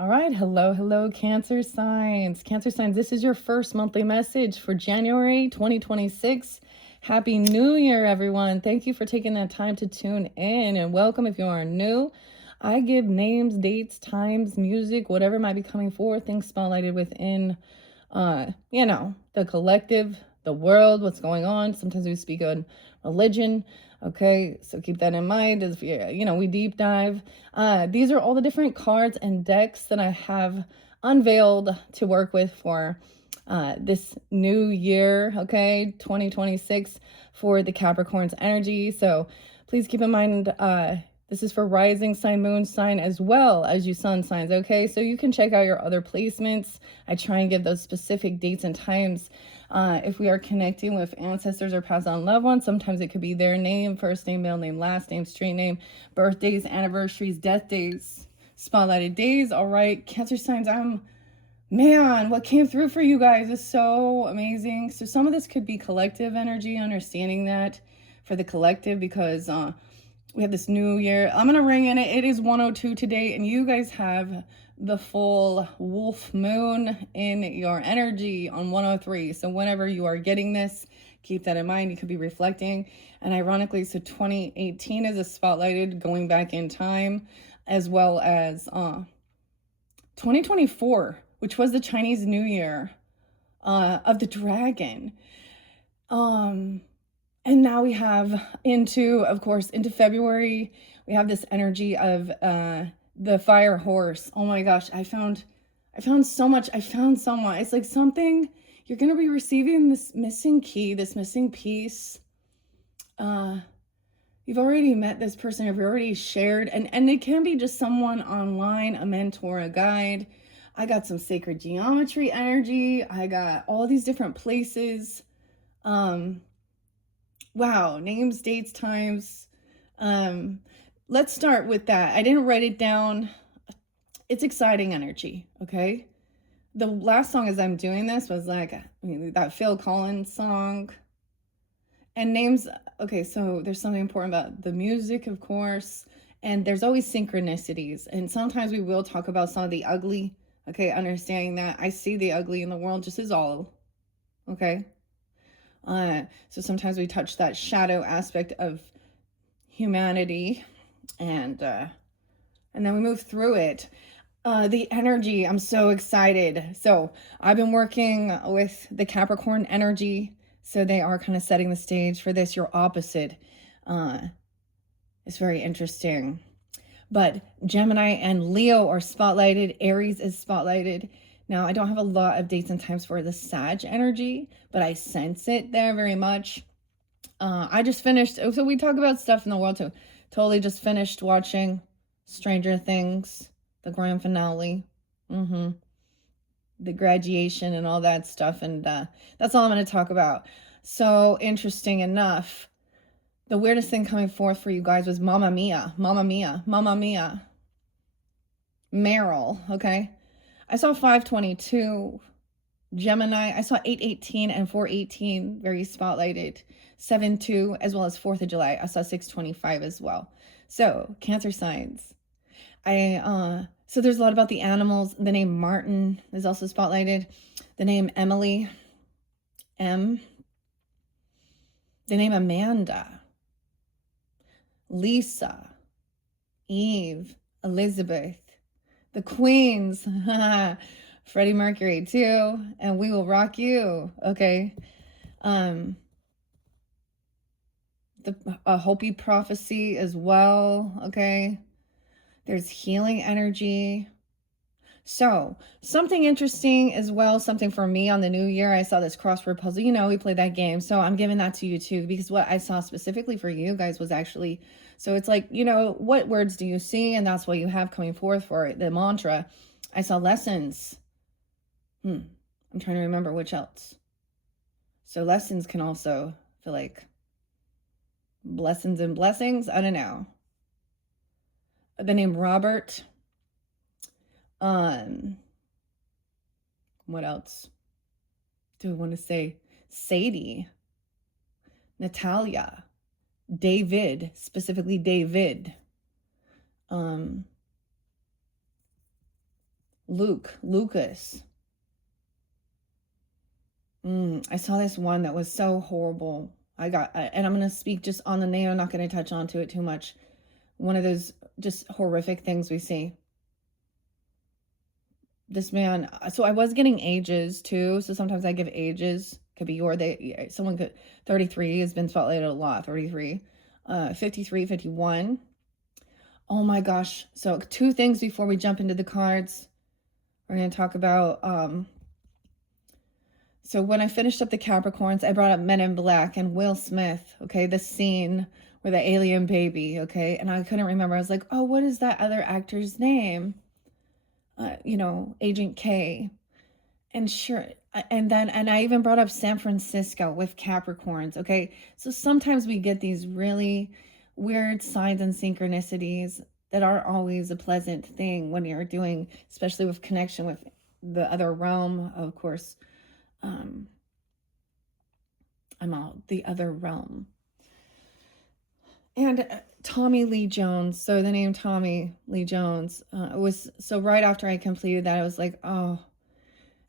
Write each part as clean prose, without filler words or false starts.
All right. Hello, hello, Cancer signs. Cancer signs, this is your first monthly message for January 2026. Happy New Year, everyone. Thank you for taking that time to tune in and welcome if you are new. I give names, dates, times, music, whatever might be coming forth, things spotlighted within, the collective, the world, what's going on. Sometimes we speak on religion. Okay, so keep that in mind as we deep dive. These are all the different cards and decks that I have unveiled to work with for this new year, okay, 2026 for the Capricorn's energy. So please keep in mind this is for rising sign, moon sign, as well as you sun signs, okay? So you can check out your other placements. I try and give those specific dates and times. If we are connecting with ancestors or past on loved ones, sometimes it could be their name, first name, middle name, last name, street name, birthdays, anniversaries, death days, spotlighted days. All right, Cancer signs, man, what came through for you guys is so amazing. So some of this could be collective energy, understanding that for the collective, because we have this new year. I'm gonna ring in it. It is 102 today, and you guys have the full wolf moon in your energy on 103. So whenever you are getting this, keep that in mind. You could be reflecting. And ironically, so 2018 is a spotlighted going back in time, as well as 2024, which was the Chinese New Year of the dragon. And now we have into February, we have this energy of the fire horse. Oh my gosh, I found so much. I found someone. It's like something you're going to be receiving, this missing key, this missing piece. You've already met this person, you've already shared, and it can be just someone online, a mentor, a guide. I got some sacred geometry energy. I got all these different places. Wow, names, dates, times. Let's start with that. I didn't write it down. It's exciting energy, okay? The last song as I'm doing this was like that Phil Collins song. And names, okay, so there's something important about the music, of course, and there's always synchronicities. And sometimes we will talk about some of the ugly, okay, understanding that I see the ugly in the world just as all, okay? So sometimes we touch that shadow aspect of humanity, and then we move through it. The energy, I'm so excited. So I've been working with the Capricorn energy, so they are kind of setting the stage for this. Your opposite. It's very interesting. But Gemini and Leo are spotlighted. Aries is spotlighted. Now, I don't have a lot of dates and times for the Sag energy, but I sense it there very much. I just finished, so we talk about stuff in the world too. Totally just finished watching Stranger Things, the grand finale, the graduation and all that stuff. And that's all I'm going to talk about. So interesting enough, the weirdest thing coming forth for you guys was Mamma Mia, Mamma Mia, Mamma Mia. Meryl, okay? I saw 522. Gemini, I saw 818 and 418, very spotlighted. 7-2, as well as 4th of July. I saw 625 as well. So, Cancer signs. So there's a lot about the animals. The name Martin is also spotlighted. The name Emily, M. The name Amanda, Lisa, Eve, Elizabeth, the Queens, Freddie Mercury too, and We Will Rock You, okay? The Hopi prophecy as well, okay? There's healing energy. So, something interesting as well, something for me on the new year, I saw this crossword puzzle. We play that game. So I'm giving that to you too, because what I saw specifically for you guys was actually, so it's like, what words do you see? And that's what you have coming forth for it, the mantra. I saw lessons. I'm trying to remember which else. So lessons can also feel like lessons and blessings. I don't know. The name Robert. What else do I want to say? Sadie, Natalia, David, specifically David. Lucas. I saw this one that was so horrible. And I'm going to speak just on the name. I'm not going to touch onto it too much. One of those just horrific things we see. This man, so I was getting ages too. So sometimes I give ages. Could be someone could, 33 has been spotlighted a lot. 33, 53, 51. Oh my gosh. So 2 things before we jump into the cards. We're going to talk about, so when I finished up the Capricorns, I brought up Men in Black and Will Smith, okay? The scene where the alien baby, okay? And I couldn't remember. I was like, oh, what is that other actor's name? Agent K. And sure, and I even brought up San Francisco with Capricorns, okay? So sometimes we get these really weird signs and synchronicities that aren't always a pleasant thing when you're doing, especially with connection with the other realm, of course. I'm out the other realm. And Tommy Lee Jones. So the name Tommy Lee Jones was, so right after I completed that, I was like, oh,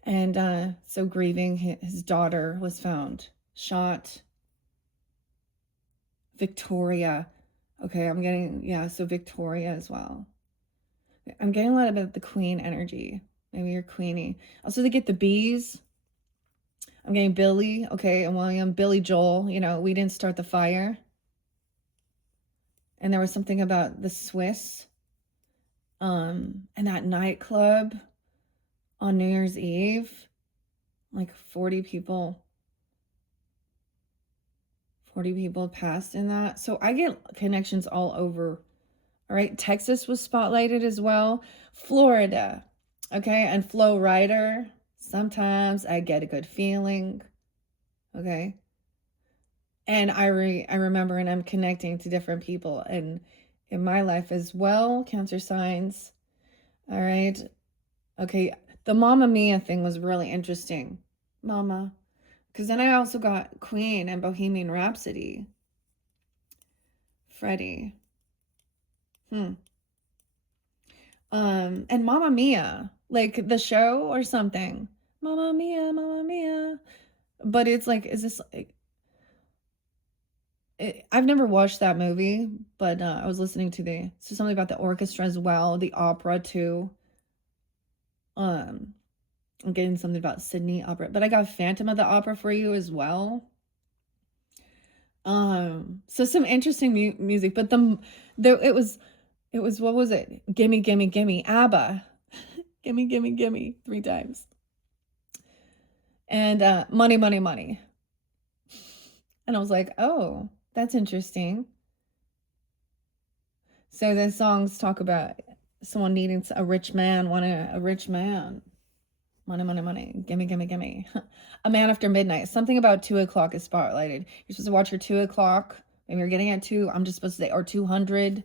and so grieving. His daughter was found shot. Victoria. Okay, I'm getting, so Victoria as well. I'm getting a lot about the queen energy. Maybe you're queenie. Also, they get the bees. I'm getting Billy, okay, and William, Billy Joel, we didn't start the fire. And there was something about the Swiss, and that nightclub on New Year's Eve, like 40 people passed in that. So I get connections all over. All right, Texas was spotlighted as well. Florida, okay, and Flo Rida. Sometimes I get a good feeling, okay? And I remember, and I'm connecting to different people and in my life as well, Cancer signs. All right. Okay, the Mamma Mia thing was really interesting. Mama. Because then I also got Queen and Bohemian Rhapsody. Freddie. And Mamma Mia, like the show or something. Mamma Mia, Mamma Mia. But it's like, is this like, I've never watched that movie, but I was listening to something about the orchestra as well, the opera too. I'm getting something about Sydney Opera, but I got Phantom of the Opera for you as well. So some interesting music, but it was what was it? Gimme, gimme, gimme, ABBA. Gimme, gimme, gimme 3 times. And money, money, money. And I was like, oh, that's interesting. So the songs talk about someone needing a rich man, wanting a rich man. Money, money, money. Gimme, gimme, gimme. A Man After Midnight. Something about 2 o'clock is spotlighted. You're supposed to watch your 2 o'clock. Maybe you're getting at 2. I'm just supposed to say, or 200.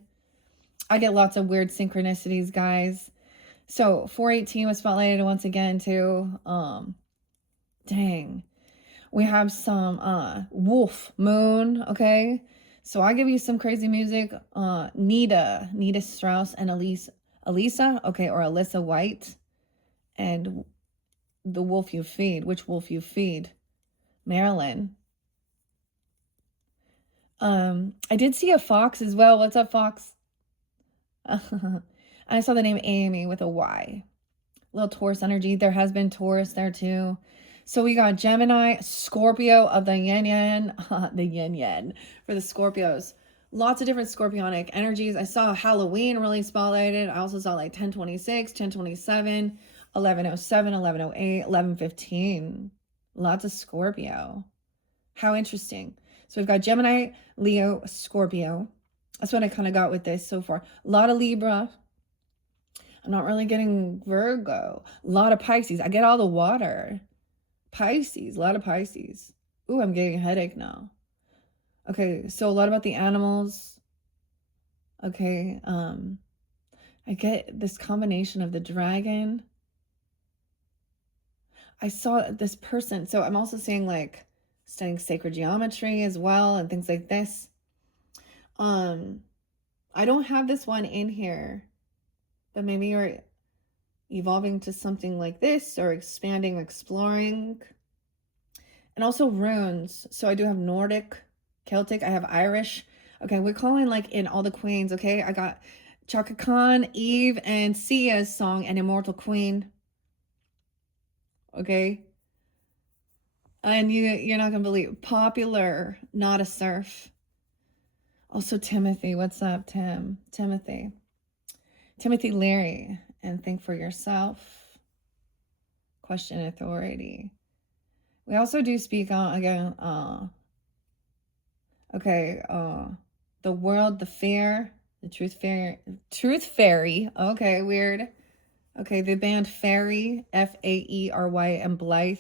I get lots of weird synchronicities, guys. So 418 was spotlighted once again, too. Dang. We have some Wolf Moon, okay? So I give you some crazy music. Nita Strauss and Elisa, okay, or Alyssa White. And The Wolf You Feed. Which wolf you feed? Marilyn. I did see a fox as well. What's up, fox? I saw the name Amy with a Y. Little Taurus energy. There has been Taurus there too. So we got Gemini, Scorpio of the yin yang, the yin yang for the Scorpios. Lots of different scorpionic energies. I saw Halloween really spotlighted. I also saw like 1026, 1027, 1107, 1108, 1115. Lots of Scorpio. How interesting. So we've got Gemini, Leo, Scorpio. That's what I kind of got with this so far. A lot of Libra. I'm not really getting Virgo. A lot of Pisces. I get all the water. Pisces. A lot of Pisces. Ooh, I'm getting a headache now. Okay, so a lot about the animals. Okay, I get this combination of the dragon. I saw this person. So I'm also seeing like studying sacred geometry as well and things like this. I don't have this one in here, but maybe evolving to something like this, or expanding, exploring. And also runes. So I do have Nordic, Celtic, I have Irish. Okay, we're calling like in all the queens, okay? I got Chaka Khan, Eve, and Sia's song, An Immortal Queen. Okay? And you're not gonna believe, popular, not a serf. Also Timothy, what's up, Tim? Timothy Leary, and think for yourself. Question authority. We also do speak on, again, okay, the world, the fair, the truth fairy. Okay, weird. Okay, the band Fairy, Faery, and Blythe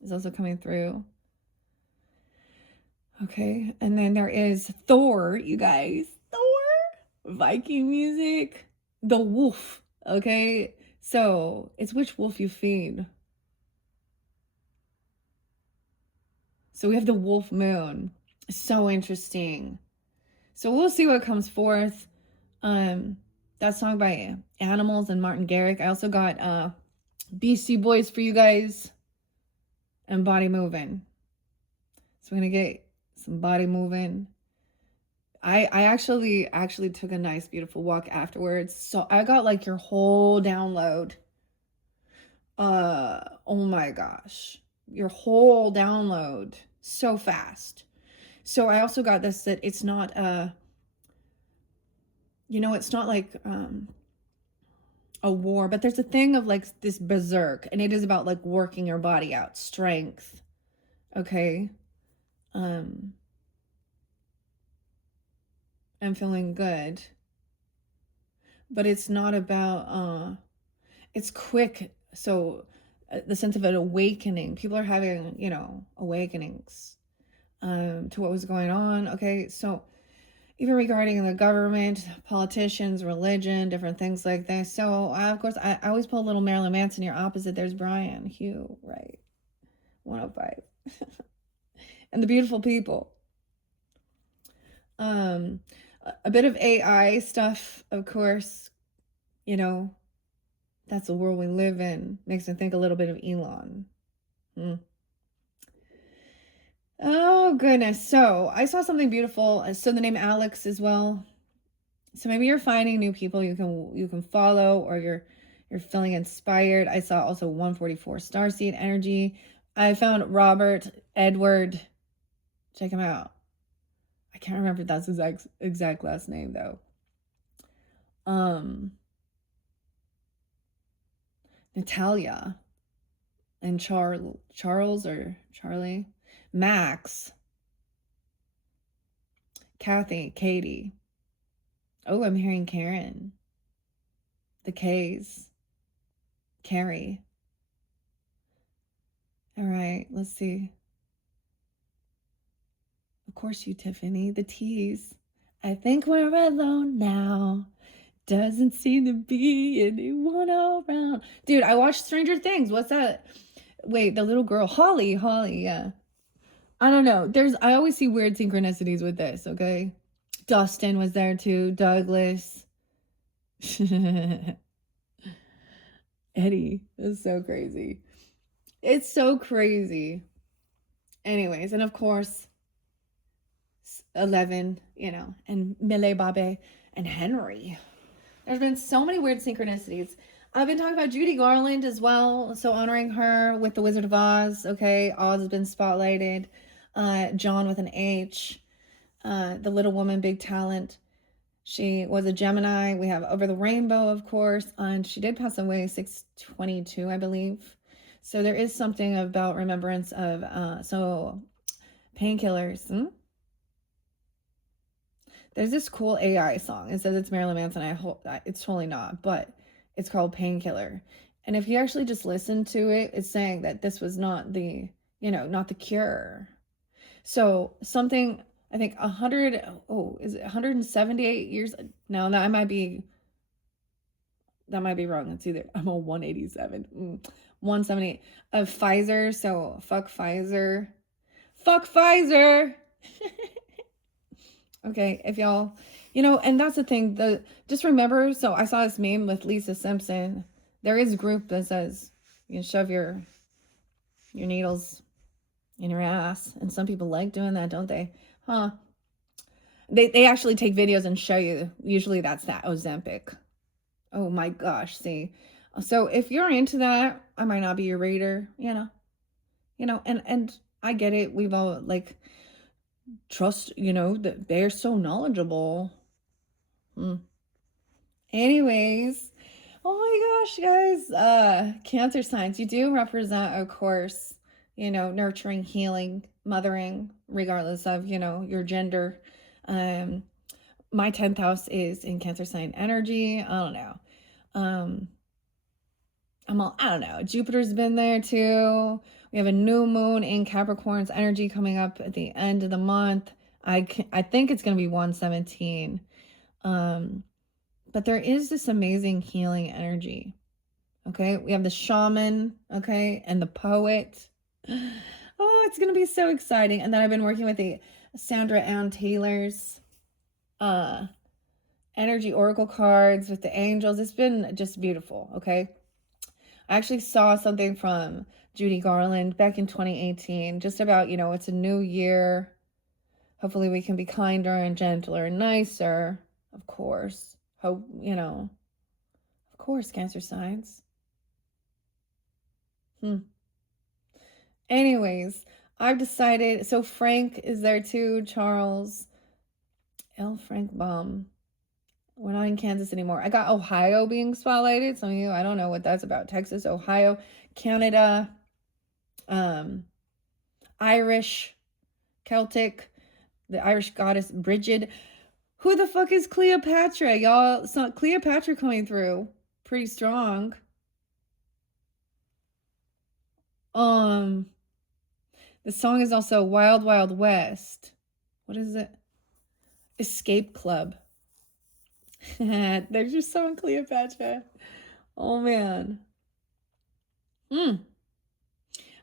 is also coming through. Okay, and then there is Thor, you guys. Thor, Viking music, the wolf. Okay, so it's which wolf you feed. So we have the wolf moon. So interesting. So we'll see what comes forth. That song by Animals and Martin Garrix. I also got Beastie Boys for you guys, and Body Moving. So we're gonna get some body moving. I actually took a nice beautiful walk afterwards. So I got like your whole download. Oh my gosh. Your whole download so fast. So I also got this, that it's not it's not like a war, but there's a thing of like this berserk, and it is about like working your body out, strength. Okay. I'm feeling good. But it's not about it's quick. So the sense of an awakening. People are having, awakenings to what was going on. Okay, so even regarding the government, politicians, religion, different things like this. So of course, I always pull a little Marilyn Manson. Your opposite, there's Brian Hugh, right? 105. And the beautiful people. A bit of AI stuff, of course. That's the world we live in. Makes me think a little bit of Elon. Oh goodness. So I saw something beautiful. So the name Alex as well. So maybe you're finding new people you can follow, or you're feeling inspired. I saw also 144 Starseed energy. I found Robert Edward. Check him out. I can't remember if that's his exact last name though. Natalia and Charles or Charlie, Max, Kathy, Katie. Oh, I'm hearing Karen. The K's. Carrie. All right, let's see. Of course you, Tiffany. The T's. I think we're alone now. Doesn't seem to be anyone around. Dude, I watched Stranger Things. What's that? Wait, the little girl. Holly, yeah. I don't know. I always see weird synchronicities with this, okay? Dustin was there too. Douglas. Eddie. That's so crazy. It's so crazy. Anyways, and of course, 11, and Millie Bobby and Henry. There's been so many weird synchronicities. I've been talking about Judy Garland as well, so honoring her with The Wizard of Oz. Okay, Oz has been spotlighted. John with an H. The Little Woman, big talent. She was a Gemini. We have Over the Rainbow, of course, and she did pass away 6/22, I believe. So there is something about remembrance of painkillers. There's this cool AI song. It says it's Marilyn Manson. I hope it's totally not, but it's called Painkiller. And if you actually just listen to it, it's saying that this was not the cure. So something, I think 178 years? No, that might be wrong. It's either, I'm on 187. 178 of Pfizer. So fuck Pfizer. Fuck Pfizer. Okay, if y'all, and that's the thing, just remember, so I saw this meme with Lisa Simpson, There is a group that says you can shove your needles in your ass, and some people like doing that, don't they? Huh? They actually take videos and show you. Usually that's that Ozempic. Oh my gosh, see. So if you're into that, I might not be your reader, and I get it. We've all like trust, that they're so knowledgeable. Anyways, oh my gosh, guys, Cancer signs, you do represent, of course, nurturing, healing, mothering, regardless of, your gender. My 10th house is in Cancer sign energy. I don't know. I don't know. Jupiter's been there too. We have a new moon in Capricorn's energy coming up at the end of the month. I think it's going to be 117. But there is this amazing healing energy. Okay. We have the shaman. Okay. And the poet. Oh, it's going to be so exciting. And then I've been working with the Sandra Ann Taylor's energy oracle cards with the angels. It's been just beautiful. Okay. I actually saw something from Judy Garland back in 2018, just about, it's a new year. Hopefully we can be kinder and gentler and nicer, of course. Hope, of course, Cancer signs. Anyways, I've decided, so Frank is there too, Charles. L. Frank Baum. We're not in Kansas anymore. I got Ohio being spotlighted. Some of you, I don't know what that's about. Texas, Ohio, Canada, Irish, Celtic, the Irish goddess Brigid. Who the fuck is Cleopatra? Y'all, it's not Cleopatra coming through. Pretty strong. The song is also Wild Wild West. What is it? Escape Club. There's your song, Cleopatra. Oh, man.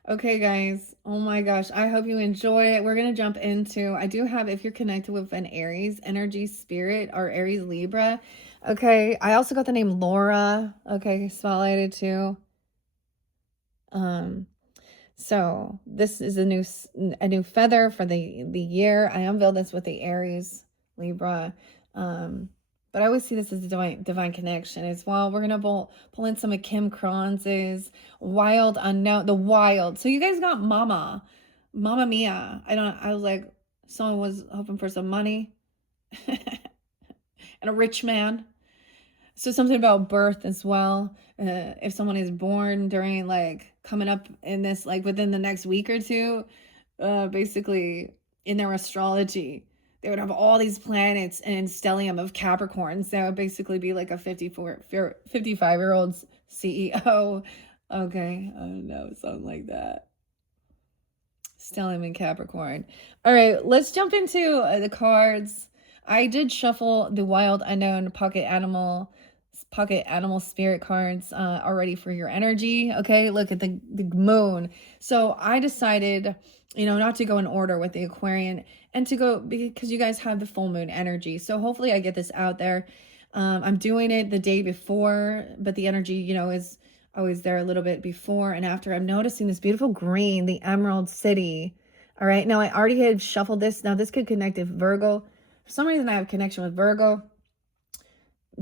Okay, guys. Oh, my gosh. I hope you enjoy it. We're going to jump into, I do have, if you're connected with an Aries energy spirit or Aries Libra. Okay. I also got the name Laura. Okay. Spotlighted too. So this is a new feather for the year. I unveiled this with the Aries Libra. But I always see this as a divine connection as well. We're gonna pull in some of Kim Kranz's Wild Unknown, the Wild. So you guys got Mamma Mia. I was like, someone was hoping for some money and a rich man. So something about birth as well. If someone is born during coming up in this, within the next week or two, basically in their astrology, they would have all these planets in stellium of Capricorn. So it would basically be like a 55-year-old CEO. Okay. I don't know. Something like that. Stellium in Capricorn. All right. Let's jump into the cards. I did shuffle the Wild Unknown Pocket Animal spirit cards already for your energy. Okay, look at the moon. So I decided, not to go in order with the Aquarian and to go because you guys have the full moon energy. So hopefully I get this out there. I'm doing it the day before, but the energy, is always there a little bit before and after. I'm noticing this beautiful green, the Emerald City. All right, now I already had shuffled this. Now this could connect with Virgo. For some reason I have connection with Virgo,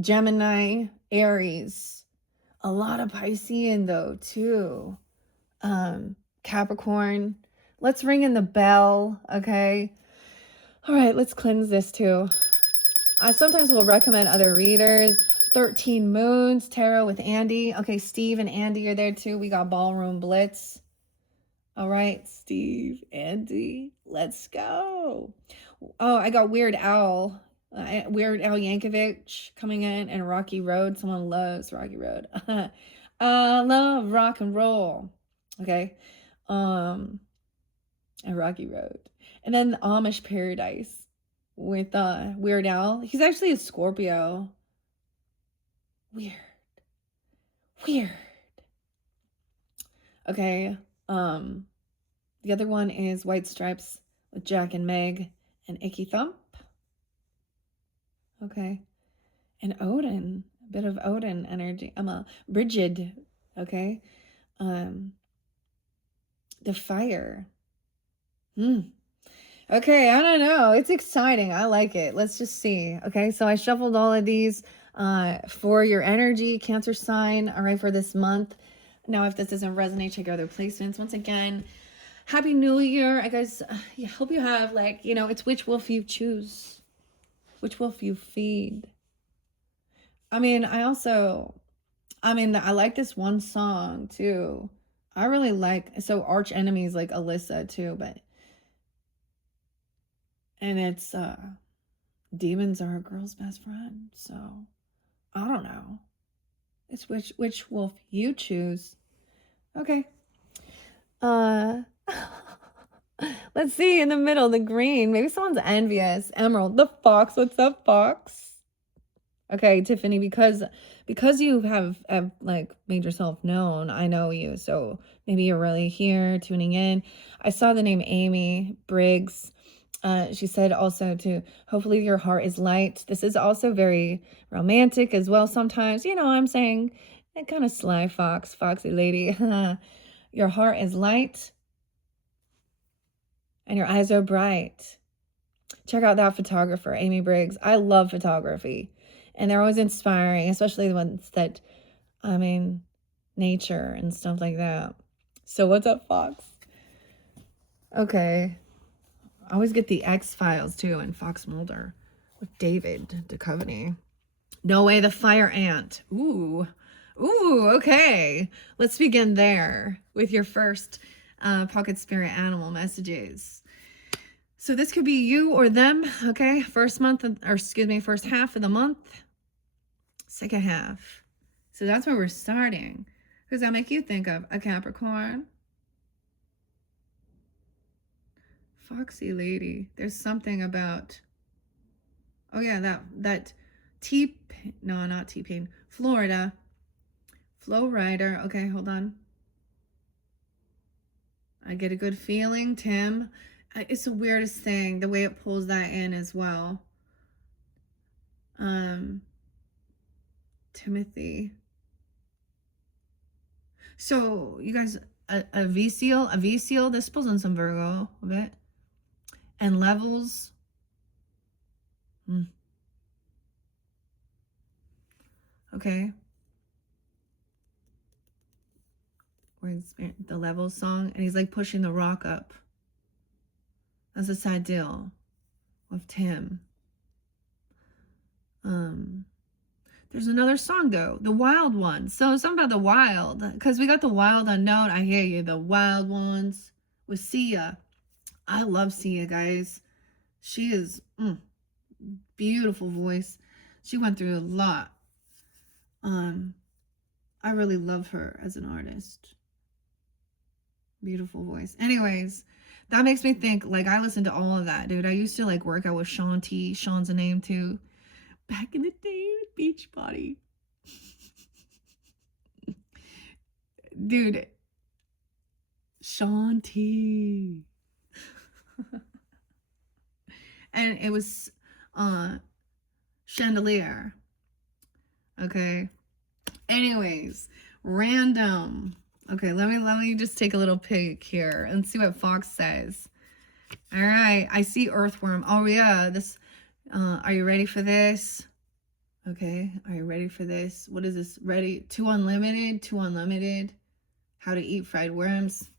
Gemini, Aries, a lot of Piscean though too. Capricorn. Let's ring in the bell, okay? All right, let's cleanse this too. I sometimes will recommend other readers. 13 Moons Tarot with Andy. Okay, Steve and Andy are there too. We got Ballroom Blitz. All right, Steve, Andy, let's go. Oh, I got Weird Al Yankovic coming in, and Rocky Road. Someone loves Rocky Road. I love rock and roll. Okay. And Rocky Road. And then the Amish Paradise with Weird Al. He's actually a Scorpio. Weird. Okay. The other one is White Stripes with Jack and Meg and Icky Thump. Okay. And Odin, bit of Odin energy. I'm a Brigid, okay? The fire. Okay, I don't know. It's exciting. I like it. Let's just see. Okay, so I shuffled all of these for your energy, Cancer sign, all right, for this month. Now, if this doesn't resonate, check other placements. Once again, Happy New Year. I guys, I hope you have, like, it's which wolf you choose, which wolf you feed. I mean, I like this one song too. I really like, so Arch Enemies like Alyssa too, and it's demons are a girl's best friend. So I don't know. It's which wolf you choose. Okay. Let's see in the middle, the green. Maybe someone's envious. Emerald, the fox. What's up, fox? Okay, Tiffany, because you have like made yourself known, I know you. So maybe you're really here tuning in. I saw the name Amy Briggs. She said also to hopefully your heart is light. This is also very romantic as well. Sometimes, I'm saying that kind of sly foxy lady. Your heart is light and your eyes are bright. Check out that photographer, Amy Briggs. I love photography. And they're always inspiring, especially the ones that, nature and stuff like that. So what's up, Fox? Okay. I always get the X-Files too, and Fox Mulder with David Duchovny. No Way, the Fire Ant. Ooh, okay. Let's begin there with your first pocket spirit animal messages. So this could be you or them, okay? First half of the month, second half. So that's where we're starting. Does that make you think of a Capricorn? Foxy lady. There's something about, oh yeah, that not T-Pain, Florida. Flow Rider. Okay, hold on. I get a good feeling, Tim. It's the weirdest thing, the way it pulls that in as well. Timothy. So you guys, a V-Seal, this pulls in some Virgo a bit. And levels. Okay. Where's the levels song? And he's like pushing the rock up. That's a sad deal with Tim. There's another song though, the Wild Ones. So something about the wild, because we got the Wild Unknown. I hear you, the Wild Ones with Sia. I love Sia, guys. She is beautiful voice. She went through a lot. I really love her as an artist. Beautiful voice. Anyways, that makes me think, like, I listen to all of that, dude. I used to like work out with Shaun T. Sean's a name too. Back in the day with Beachbody. Dude, Shaun T. And it was Chandelier. Okay. Anyways, random. Okay, let me just take a little peek here and see what Fox says. All right, I see Earthworm. Oh yeah, this. Are you ready for this? Okay, are you ready for this? What is this? Ready? Two unlimited. How to eat fried worms.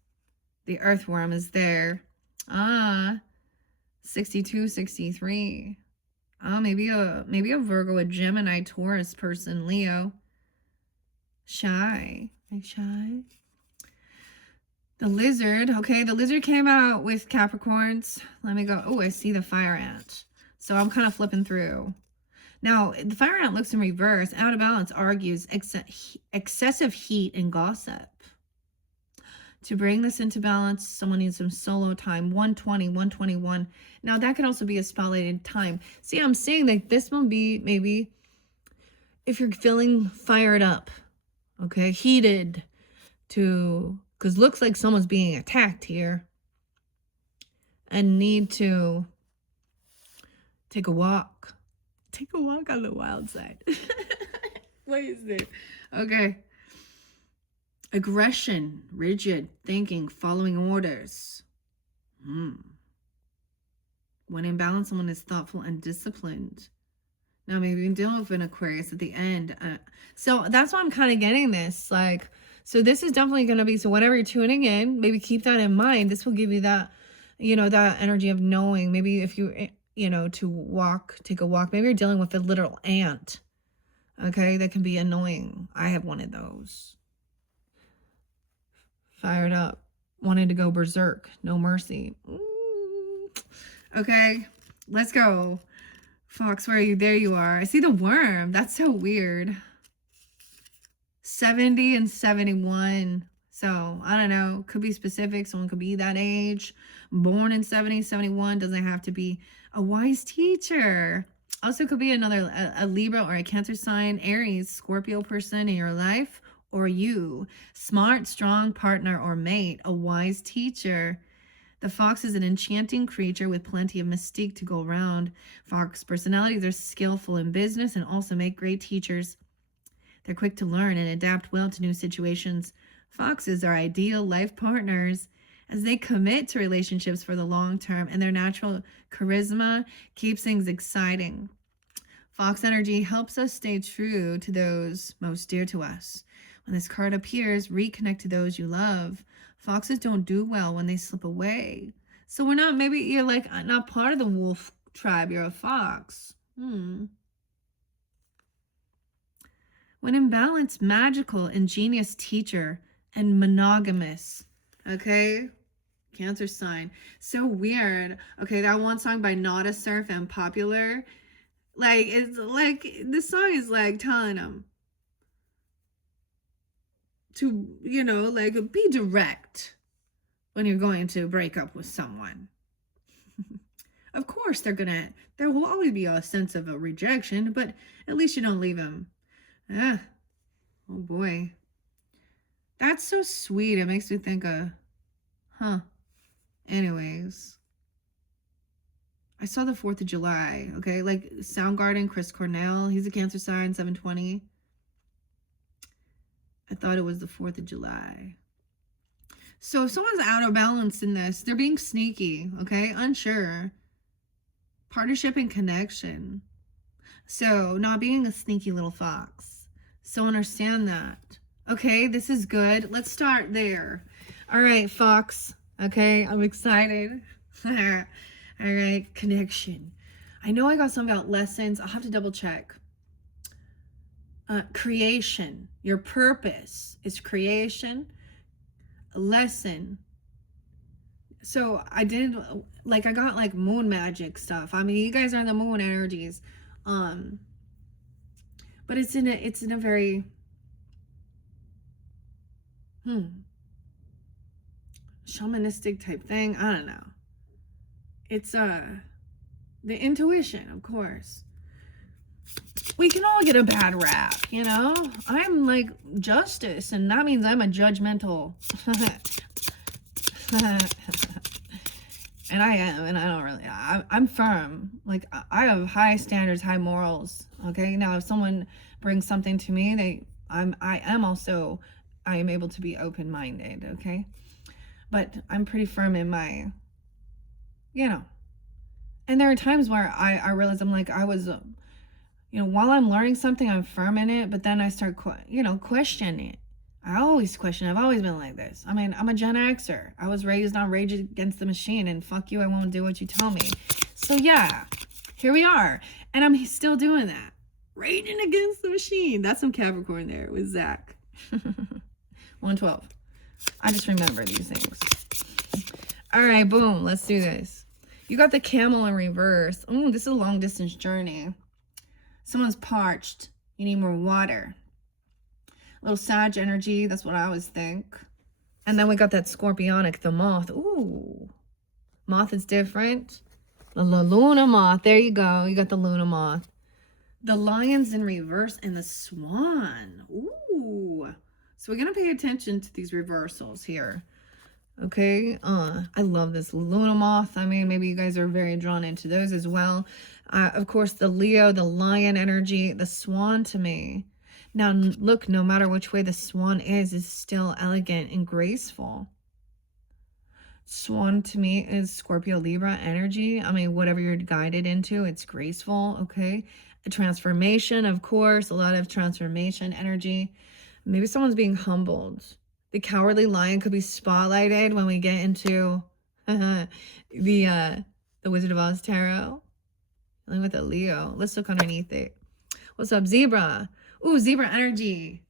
The Earthworm is there. 62, 63. Oh, maybe a Virgo, a Gemini, Taurus person, Leo. Shy. The Lizard. Okay, the Lizard came out with Capricorns. Let me go. Oh, I see the Fire Ant. So I'm kind of flipping through. Now, the Fire Ant looks in reverse. Out of balance argues excessive heat and gossip. To bring this into balance, someone needs some solo time. 120, 121. Now, that could also be a spotlighted time. See, I'm saying that this will be maybe if you're feeling fired up, okay, heated, because looks like someone's being attacked here, and need to take a walk on the wild side. What is this? Okay. Aggression, rigid thinking, following orders. When in balance, someone is thoughtful and disciplined. Now, maybe you can deal with an Aquarius at the end. So that's why I'm kind of getting this. Like, so this is definitely going to be, so whenever you're tuning in, maybe keep that in mind. This will give you that, that energy of knowing. Maybe if you, take a walk, maybe you're dealing with a literal ant. Okay, that can be annoying. I have one of those. Fired up, wanted to go berserk, no mercy. Okay, let's go. Fox, where are you? There you are. I see the worm. That's so weird. 70 and 71. So, I don't know. Could be specific. Someone could be that age. Born in 70, 71. Doesn't have to be a wise teacher. Also could be another, a Libra or a Cancer sign, Aries, Scorpio person in your life, or you. Smart, strong partner or mate, a wise teacher. The fox is an enchanting creature with plenty of mystique to go around. Fox personalities are skillful in business and also make great teachers. They're quick to learn and adapt well to new situations. Foxes are ideal life partners as they commit to relationships for the long term, and their natural charisma keeps things exciting. Fox energy helps us stay true to those most dear to us. When this card appears, reconnect to those you love. Foxes don't do well when they slip away. So we're not, maybe you're like not part of the wolf tribe, you're a fox. When in balance, magical, ingenious teacher, and monogamous. Okay? Cancer sign. So weird. Okay, that one song by Nada Surf and Popular. Like, it's like, this song is like telling them to, like, be direct when you're going to break up with someone. Of course, there will always be a sense of a rejection, but at least you don't leave them. Oh boy. That's so sweet. It makes me think of, anyways. I saw the 4th of July, okay? Like Soundgarden, Chris Cornell, he's a Cancer sign, 720. I thought it was the 4th of July. So if someone's out of balance in this, they're being sneaky, okay? Unsure. Partnership and connection. So not being a sneaky little fox. So understand that. Okay, this is good. Let's start there. All right, Fox. Okay, I'm excited. All right, connection. I know I got some about lessons. I'll have to double check. Creation. Your purpose is creation. A lesson. So I did, like, I got like moon magic stuff. I mean, you guys are in the moon energies. But it's in a very shamanistic type thing. I don't know. It's the intuition, of course. We can all get a bad rap, I'm like justice, and that means I'm a judgmental and I am, and I don't really, I'm firm. Like, I have high standards, high morals. Okay, now if someone brings something to me, I am able to be open-minded. Okay, but I'm pretty firm in my, and there are times where I realize I'm like, I was, while I'm learning something, I'm firm in it, but then I start, questioning it. I always question. I've always been like this. I mean, I'm a Gen Xer. I was raised on Rage Against the Machine, and fuck you, I won't do what you tell me. So yeah, here we are. And I'm still doing that. Raging Against the Machine. That's some Capricorn there with Zach. 112. I just remember these things. All right, boom. Let's do this. You got the camel in reverse. Oh, this is a long distance journey. Someone's parched. You need more water. Little Sag energy. That's what I always think. And then we got that Scorpionic, the moth. Ooh. Moth is different. The Luna moth. There you go. You got the Luna moth. The lion's in reverse and the swan. Ooh. So we're going to pay attention to these reversals here. Okay. I love this Luna moth. I mean, maybe you guys are very drawn into those as well. Of course, the Leo, the lion energy, the swan to me. Now, look, no matter which way the swan is still elegant and graceful. Swan to me is Scorpio Libra energy. I mean, whatever you're guided into, it's graceful, okay? A transformation, of course, a lot of transformation energy. Maybe someone's being humbled. The Cowardly Lion could be spotlighted when we get into the Wizard of Oz tarot. Dealing with a Leo. Let's look underneath it. What's up, Zebra? Ooh, Zebra energy.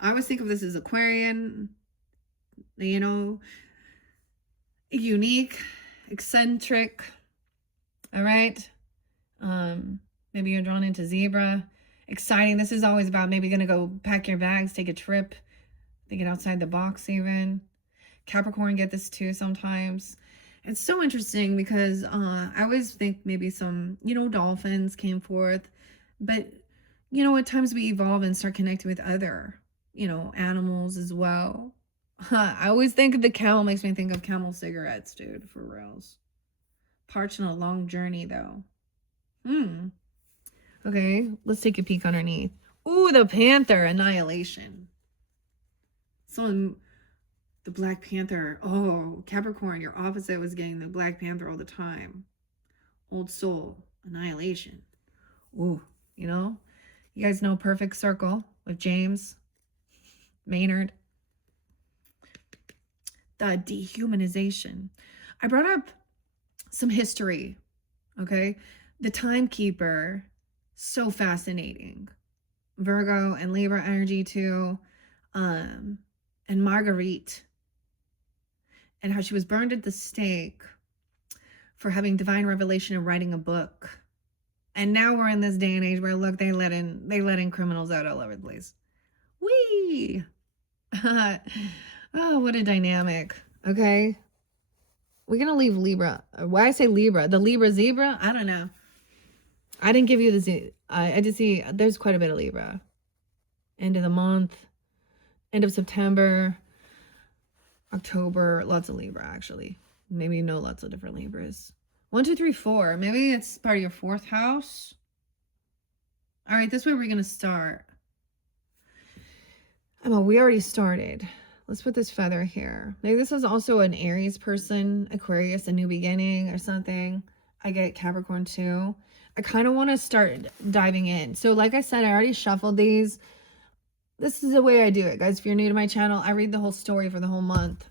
I always think of this as Aquarian, you know, unique, eccentric. All right. Maybe you're drawn into Zebra. Exciting. This is always about maybe going to go pack your bags, take a trip, think it outside the box even. Capricorn get this too sometimes. It's so interesting because I always think maybe some, you know, dolphins came forth. But, you know, at times we evolve and start connecting with other, you know, animals as well. I always think of the camel, makes me think of Camel cigarettes, dude, for reals. Parched on a long journey, though. Okay, let's take a peek underneath. Ooh, the Panther, Annihilation. Someone, the Black Panther. Oh, Capricorn, your opposite was getting the Black Panther all the time. Old Soul, Annihilation. Ooh, you know? You guys know Perfect Circle with James Maynard. The dehumanization. I brought up some history, okay? The Timekeeper, so fascinating. Virgo and Libra energy too. And Marguerite. And how she was burned at the stake for having divine revelation and writing a book. And now we're in this day and age where, look, they let in criminals out all over the place. Whee! Oh, what a dynamic. Okay. We're going to leave Libra. Why I say Libra? The Libra zebra? I don't know. I didn't give you the I did see there's quite a bit of Libra. End of the month. End of September. October. Lots of Libra, actually. Maybe you know lots of different Libras. 1, 2, 3, 4. Maybe it's part of your 4th house. All right, this way we're going to start. We already started. Let's put this feather here. Maybe this is also an Aries person, Aquarius, a new beginning or something. I get Capricorn too. I kind of want to start diving in. So like I said, I already shuffled these. This is the way I do it, guys. If you're new to my channel, I read the whole story for the whole month.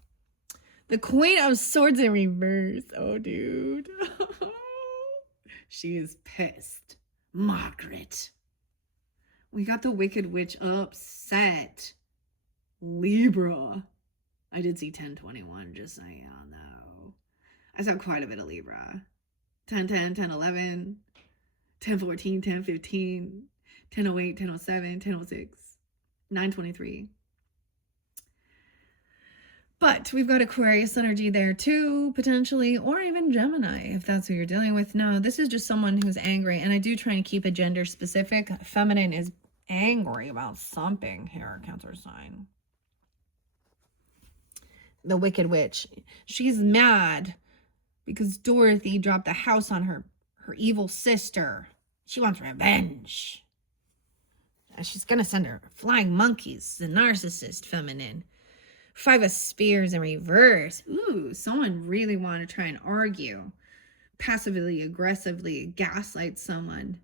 The Queen of Swords in reverse. Oh, dude. She is pissed. Margaret. We got the Wicked Witch upset. Libra. I did see 1021, just so y'all know. I saw quite a bit of Libra. 1010, 1011, 1014, 1015, 1008, 1007, 1006, 923. But we've got Aquarius energy there too, potentially, or even Gemini, if that's who you're dealing with. No, this is just someone who's angry, and I do try and keep it gender specific. Feminine is angry about something here, Cancer sign. The Wicked Witch. She's mad because Dorothy dropped the house on her evil sister. She wants revenge. And she's going to send her flying monkeys, the narcissist feminine. 5 of Spears in reverse. Ooh, someone really wanted to try and argue. Passively, aggressively, gaslight someone.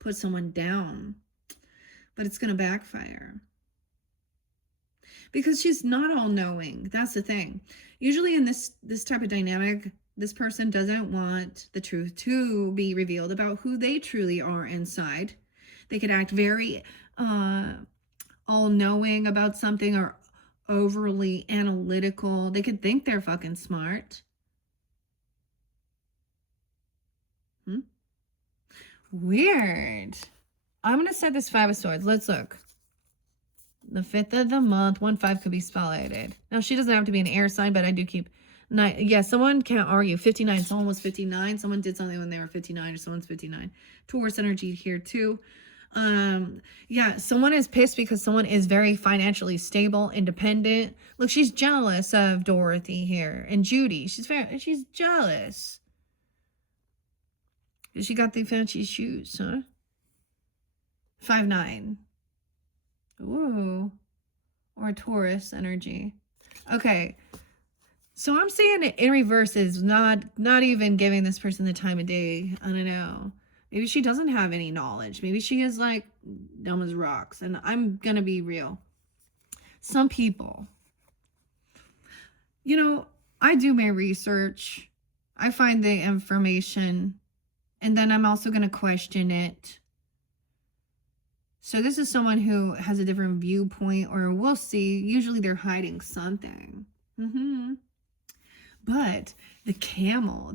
Put someone down. But it's going to backfire. Because she's not all-knowing. That's the thing. Usually in this type of dynamic, this person doesn't want the truth to be revealed about who they truly are inside. They could act very all-knowing about something or overly analytical. They could think they're fucking smart. Weird. I'm going to set this 5 of Swords. Let's look. The 5th of the month. 1-5 could be spotlighted. Now, she doesn't have to be an air sign, but I do keep... Yeah, someone can't argue. 59. Someone was 59. Someone did something when they were 59, or someone's 59. Taurus energy here, too. Yeah, someone is pissed because someone is very financially stable, independent. Look, she's jealous of Dorothy here and Judy. She's jealous. She got the fancy shoes, huh? 5-9. Ooh. Or Taurus energy. Okay. So I'm saying it in reverse is not even giving this person the time of day. I don't know. Maybe she doesn't have any knowledge. Maybe she is like dumb as rocks. And I'm gonna be real. Some people, you know, I do my research. I find the information, and then I'm also gonna question it. So this is someone who has a different viewpoint, or we'll see. Usually they're hiding something. But the camel,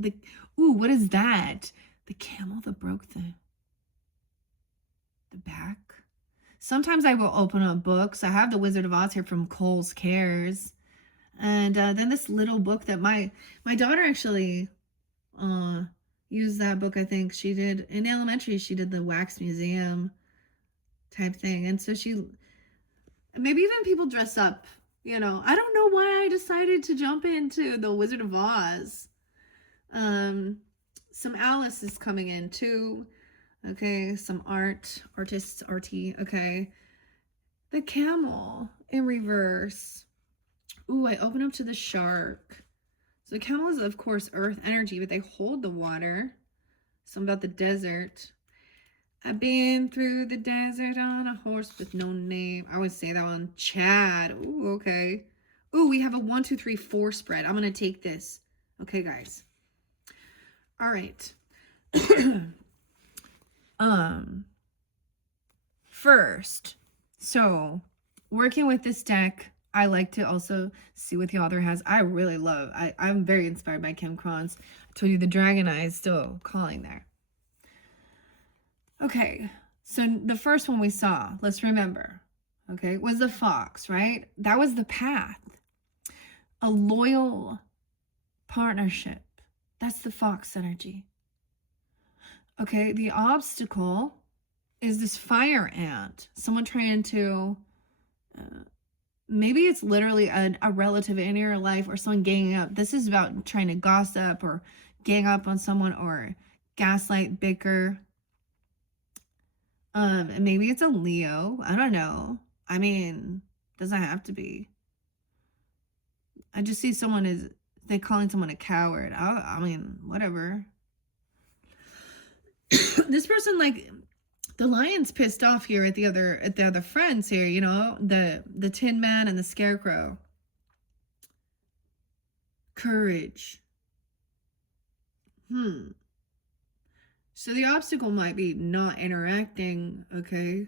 what is that? The camel that broke the back. Sometimes I will open up books. I have the Wizard of Oz here from Kohl's Cares. And then this little book that my daughter actually used that book. I think she did in elementary. She did the wax museum type thing. And so maybe even people dress up, you know. I don't know why I decided to jump into the Wizard of Oz. Some Alice is coming in too. Okay, some artists, okay. The camel in reverse. Ooh, I open up to the shark. So the camel is, of course, earth energy, but they hold the water. Something about the desert. I've been through the desert on a horse with no name. I would say that one. Chad. Ooh, okay. Ooh, we have a 1, 2, 3, 4 spread. I'm going to take this. Okay, guys. All right. First, so working with this deck, I like to also see what the author has. I really love, I'm very inspired by Kim Krans. I told you the dragon eye is still calling there. Okay, so the first one we saw, let's remember, okay, was the fox, right? That was the path. A loyal partnership. That's the fox energy. Okay, the obstacle is this fire ant. Someone trying to, maybe it's literally a relative in your life or someone ganging up. This is about trying to gossip or gang up on someone or gaslight, bicker. And maybe it's a Leo. I don't know. I mean, doesn't have to be. I just see they calling someone a coward. I mean, whatever. This person, like, the lion's pissed off here at the other friends here, you know, the Tin Man and the Scarecrow. Courage. So the obstacle might be not interacting, okay,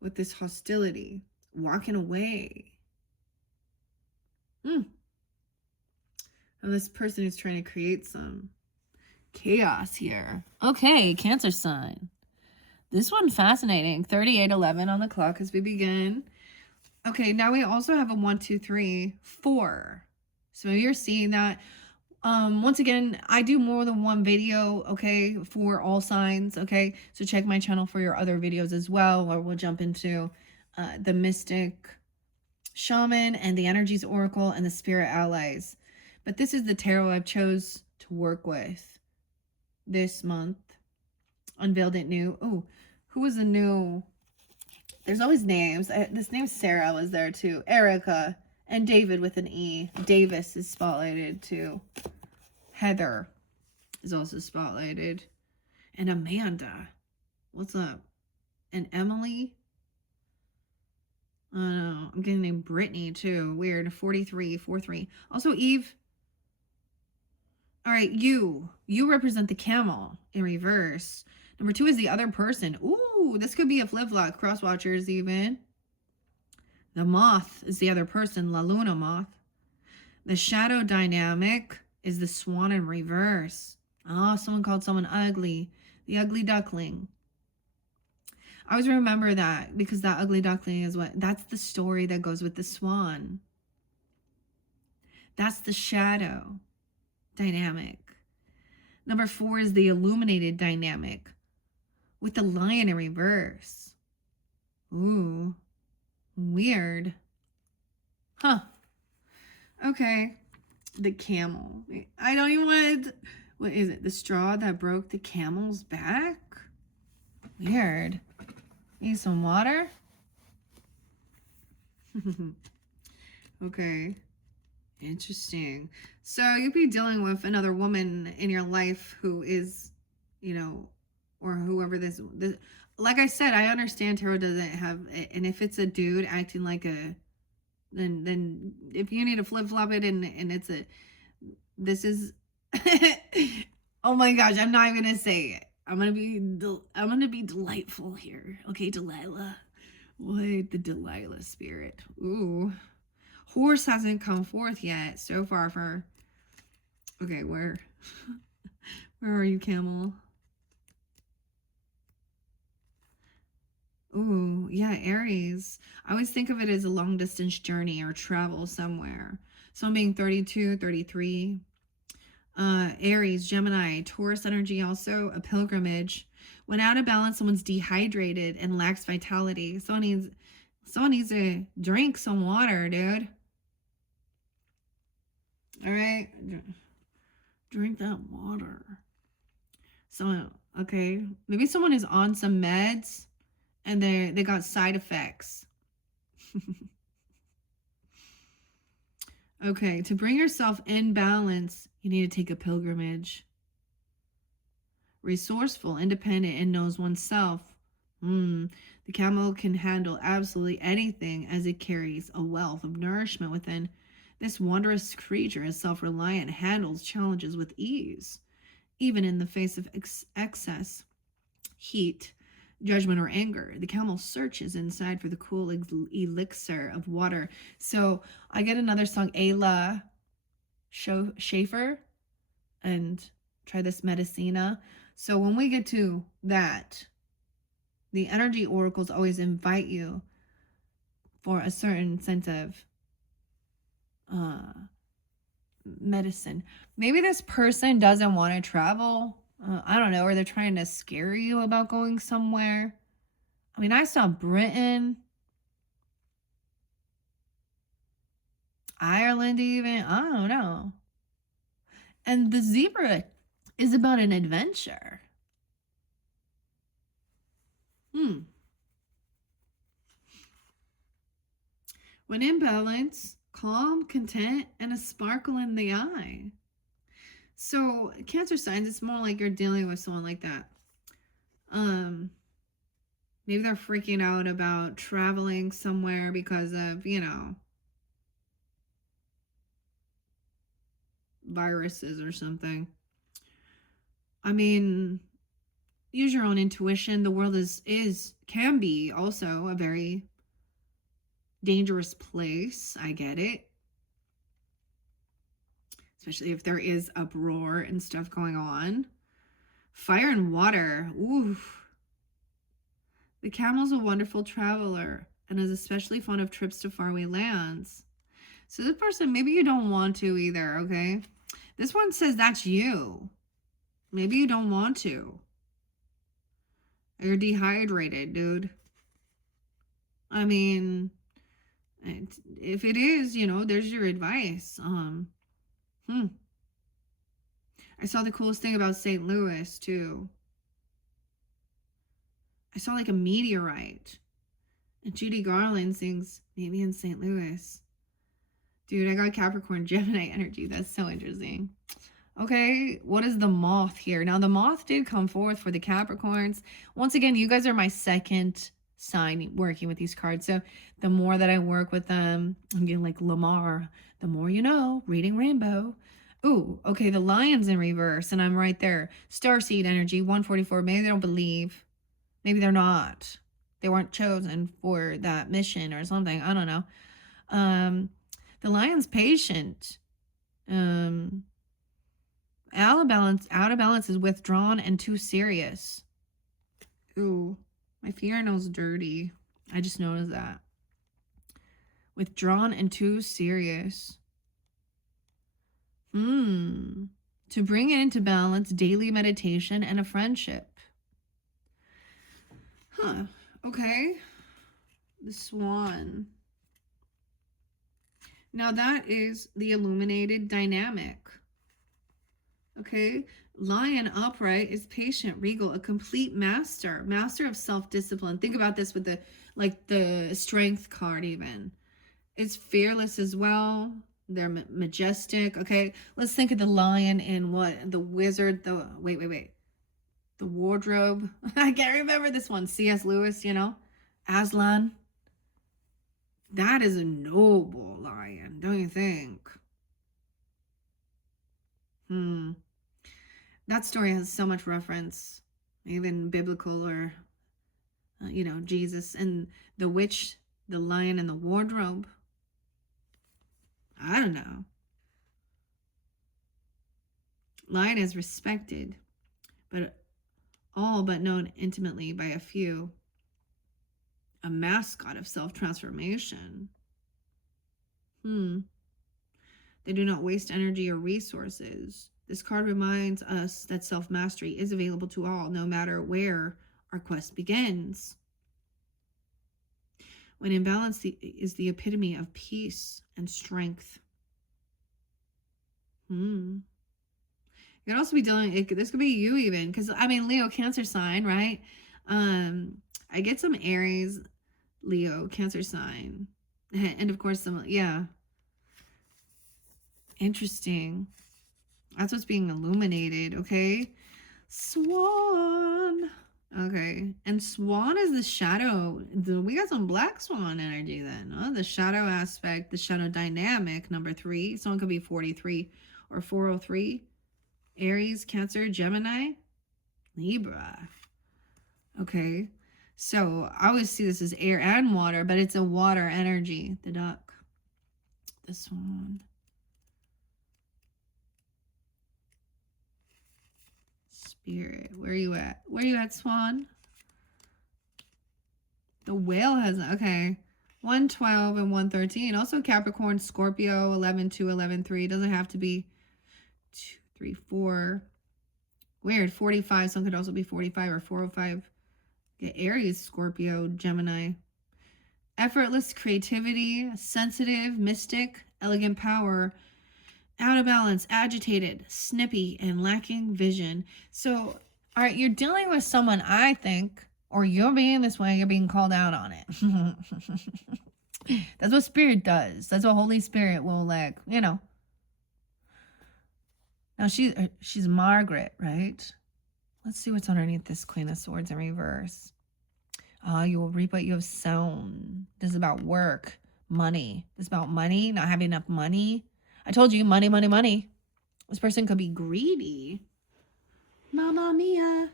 with this hostility, walking away. And this person is trying to create some chaos here. Okay, Cancer sign. This one fascinating. 38:11 on the clock as we begin. Okay, now we also have a 1, 2, 3, 4. So you're seeing that. Once again, I do more than one video, okay, for all signs, okay? So check my channel for your other videos as well, or we'll jump into the Mystic Shaman and the Energies Oracle and the Spirit Allies. But this is the tarot I've chose to work with this month. Unveiled it new. Oh, who was the new? There's always names. This name Sarah was there too. Erica and David with an E. Davis is spotlighted too. Heather is also spotlighted. And Amanda. What's up? And Emily. I don't know. I'm getting named Brittany too. Weird. 43, 43. Also Eve. All right, you represent the camel in reverse. Number 2 is the other person. Ooh, this could be a flip-flop. Cross-watchers even. The moth is the other person. La Luna moth. The shadow dynamic is the swan in reverse. Oh, someone called someone ugly. The ugly duckling. I always remember that because that ugly duckling is that's the story that goes with the swan. That's the shadow dynamic. Number 4 is the illuminated dynamic with the lion in reverse. Ooh, weird. Huh. Okay. The camel. I don't even want to, what is it? The straw that broke the camel's back? Weird. Need some water? Okay. Interesting. So you'll be dealing with another woman in your life who is, you know, or whoever this like I said, I understand tarot doesn't have, and if it's a dude acting like a, then if you need to flip flop it, and it's a, this is, oh my gosh, I'm not even gonna say it. I'm gonna be delightful here. Okay, Delilah. What, the Delilah spirit? Ooh, horse hasn't come forth yet so far for. Okay, where are you, camel? Ooh, yeah, Aries. I always think of it as a long distance journey or travel somewhere. So I'm being 32, 33. Aries, Gemini, Taurus energy, also a pilgrimage. When out of balance, someone's dehydrated and lacks vitality. Someone needs to drink some water, dude. All right, drink that water. Someone, okay, maybe someone is on some meds and they got side effects. Okay, to bring yourself in balance, you need to take a pilgrimage. Resourceful, independent, and knows oneself. The camel can handle absolutely anything as it carries a wealth of nourishment within. This wondrous creature is self reliant, handles challenges with ease, even in the face of excess, heat, judgment, or anger. The camel searches inside for the cool elixir of water. So I get another song, Ayla Schaefer, and try this Medicina. So when we get to that, the energy oracles always invite you for a certain sense of medicine. Maybe this person doesn't want to travel. I don't know, or they're trying to scare you about going somewhere. I mean, I saw Britain, Ireland, even. I don't know. And the zebra is about an adventure. When in balance, calm, content, and a sparkle in the eye. So, Cancer signs, it's more like you're dealing with someone like that. Maybe they're freaking out about traveling somewhere because of, viruses or something. I mean, use your own intuition. The world can be also a very dangerous place. I get it. Especially if there is uproar and stuff going on. Fire and water. Ooh. The camel's a wonderful traveler and is especially fond of trips to faraway lands. So this person, maybe you don't want to either, okay? This one says that's you. Maybe you don't want to. You're dehydrated, dude. I mean, if it is, there's your advice. I saw the coolest thing about St. Louis, too. I saw like a meteorite. And Judy Garland sings Maybe in St. Louis. Dude, I got Capricorn Gemini energy. That's so interesting. Okay, what is the moth here? Now, the moth did come forth for the Capricorns. Once again, you guys are my second sign working with these cards. So the more that I work with them, I'm getting like Lamar, the more you know, reading rainbow. Ooh, okay, the lion's in reverse, and I'm right there. Starseed energy, 144. Maybe they don't believe. Maybe they're not. They weren't chosen for that mission or something. I don't know. The lion's patient. Out of balance is withdrawn and too serious. Ooh, my fingernail's dirty. I just noticed that. Withdrawn and too serious. To bring it into balance, daily meditation and a friendship. Huh. Okay. The swan. Now that is the illuminated dynamic. Okay. Lion upright is patient, regal, a complete master of self-discipline. Think about this with the strength card even. It's fearless as well. They're majestic. Okay, let's think of the lion and what the wizard. The wait. The wardrobe. I can't remember this one. C.S. Lewis. Aslan. That is a noble lion, don't you think? That story has so much reference, even biblical or, Jesus and the witch, the lion, and the wardrobe. I don't know. Lion is respected, but all but known intimately by a few. A mascot of self-transformation. They do not waste energy or resources. This card reminds us that self-mastery is available to all, no matter where our quest begins. When in balance is the epitome of peace and strength. You could also be dealing, this could be you even, because Leo, Cancer sign, right? I get some Aries, Leo, Cancer sign, and of course some, interesting. That's what's being illuminated. Okay, Swan. Okay, and Swan is the shadow. We got some Black Swan energy then. The shadow aspect, the shadow dynamic, number 3. Someone could be 43 or 403. Aries, Cancer, Gemini, Libra. Okay, so I always see this as air and water, but it's a water energy. The duck, the swan. Spirit, where are you at? Where are you at, Swan? The whale has, okay, 112 and 113. Also Capricorn, Scorpio, 11-2, 11-3. Doesn't have to be 2, 3, 4. Weird, 45. Some could also be 45 or 405. Get Aries, Scorpio, Gemini. Effortless creativity, sensitive, mystic, elegant power, out of balance, agitated, snippy, and lacking vision. So, all right, you're dealing with someone, I think, or you're being this way, you're being called out on it. That's what Spirit does. That's what Holy Spirit will, Now, she's Margaret, right? Let's see what's underneath this Queen of Swords in reverse. You will reap what you have sown. This is about work, money. This is about money, not having enough money. I told you, money, money, money. This person could be greedy. Mamma mia.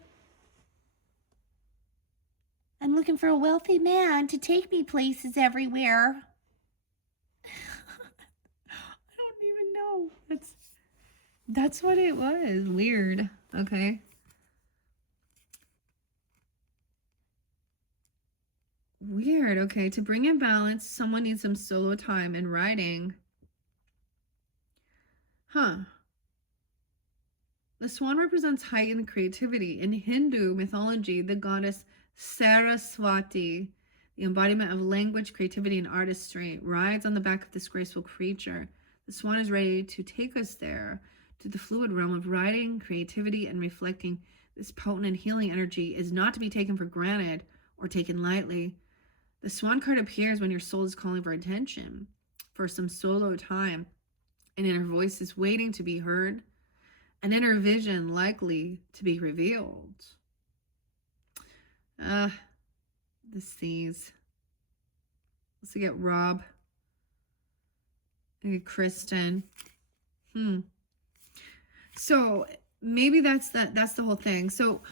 I'm looking for a wealthy man to take me places everywhere. I don't even know. That's what it was. Weird. Okay. Weird. Okay. To bring in balance, someone needs some solo time in writing. The swan represents heightened creativity. In Hindu mythology, the goddess Saraswati, the embodiment of language, creativity, and artistry, rides on the back of this graceful creature. The swan is ready to take us there, to the fluid realm of writing, creativity, and reflecting. This potent and healing energy is not to be taken for granted or taken lightly. The swan card appears when your soul is calling for attention, for some solo time. An inner voice is waiting to be heard, an inner vision likely to be revealed. The C's. Let's get Rob. Get Kristen. So maybe that's the whole thing. So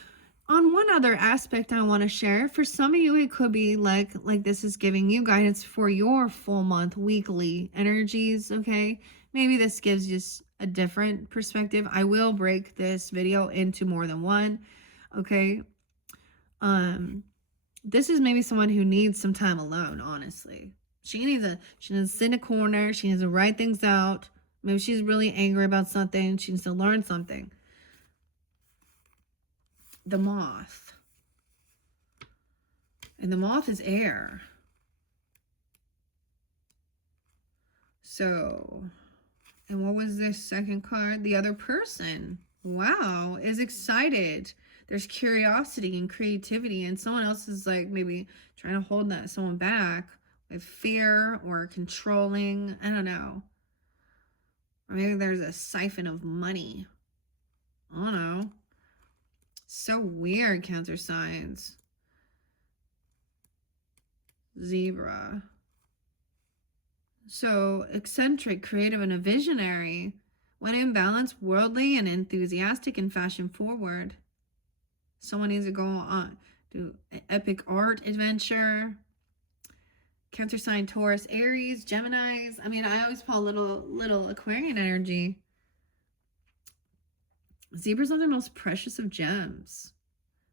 on one other aspect I want to share, for some of you, it could be like this is giving you guidance for your full month weekly energies. Okay. Maybe this gives you a different perspective. I will break this video into more than one. Okay. This is maybe someone who needs some time alone, honestly. She needs to sit in a corner. She needs to write things out. Maybe she's really angry about something. She needs to learn something. The moth. And the moth is air. So, and what was this second card? The other person, wow, is excited. There's curiosity and creativity, and someone else is maybe trying to hold someone back. with fear or controlling. I don't know. Or maybe there's a siphon of money. I don't know. So weird, Cancer signs. Zebra. So eccentric, creative, and a visionary. When in balance, worldly and enthusiastic and fashion forward. Someone needs to go on do epic art adventure. Cancer sign, Taurus, Aries, Geminis. I mean, I always pull little Aquarian energy. Zebras are the most precious of gems.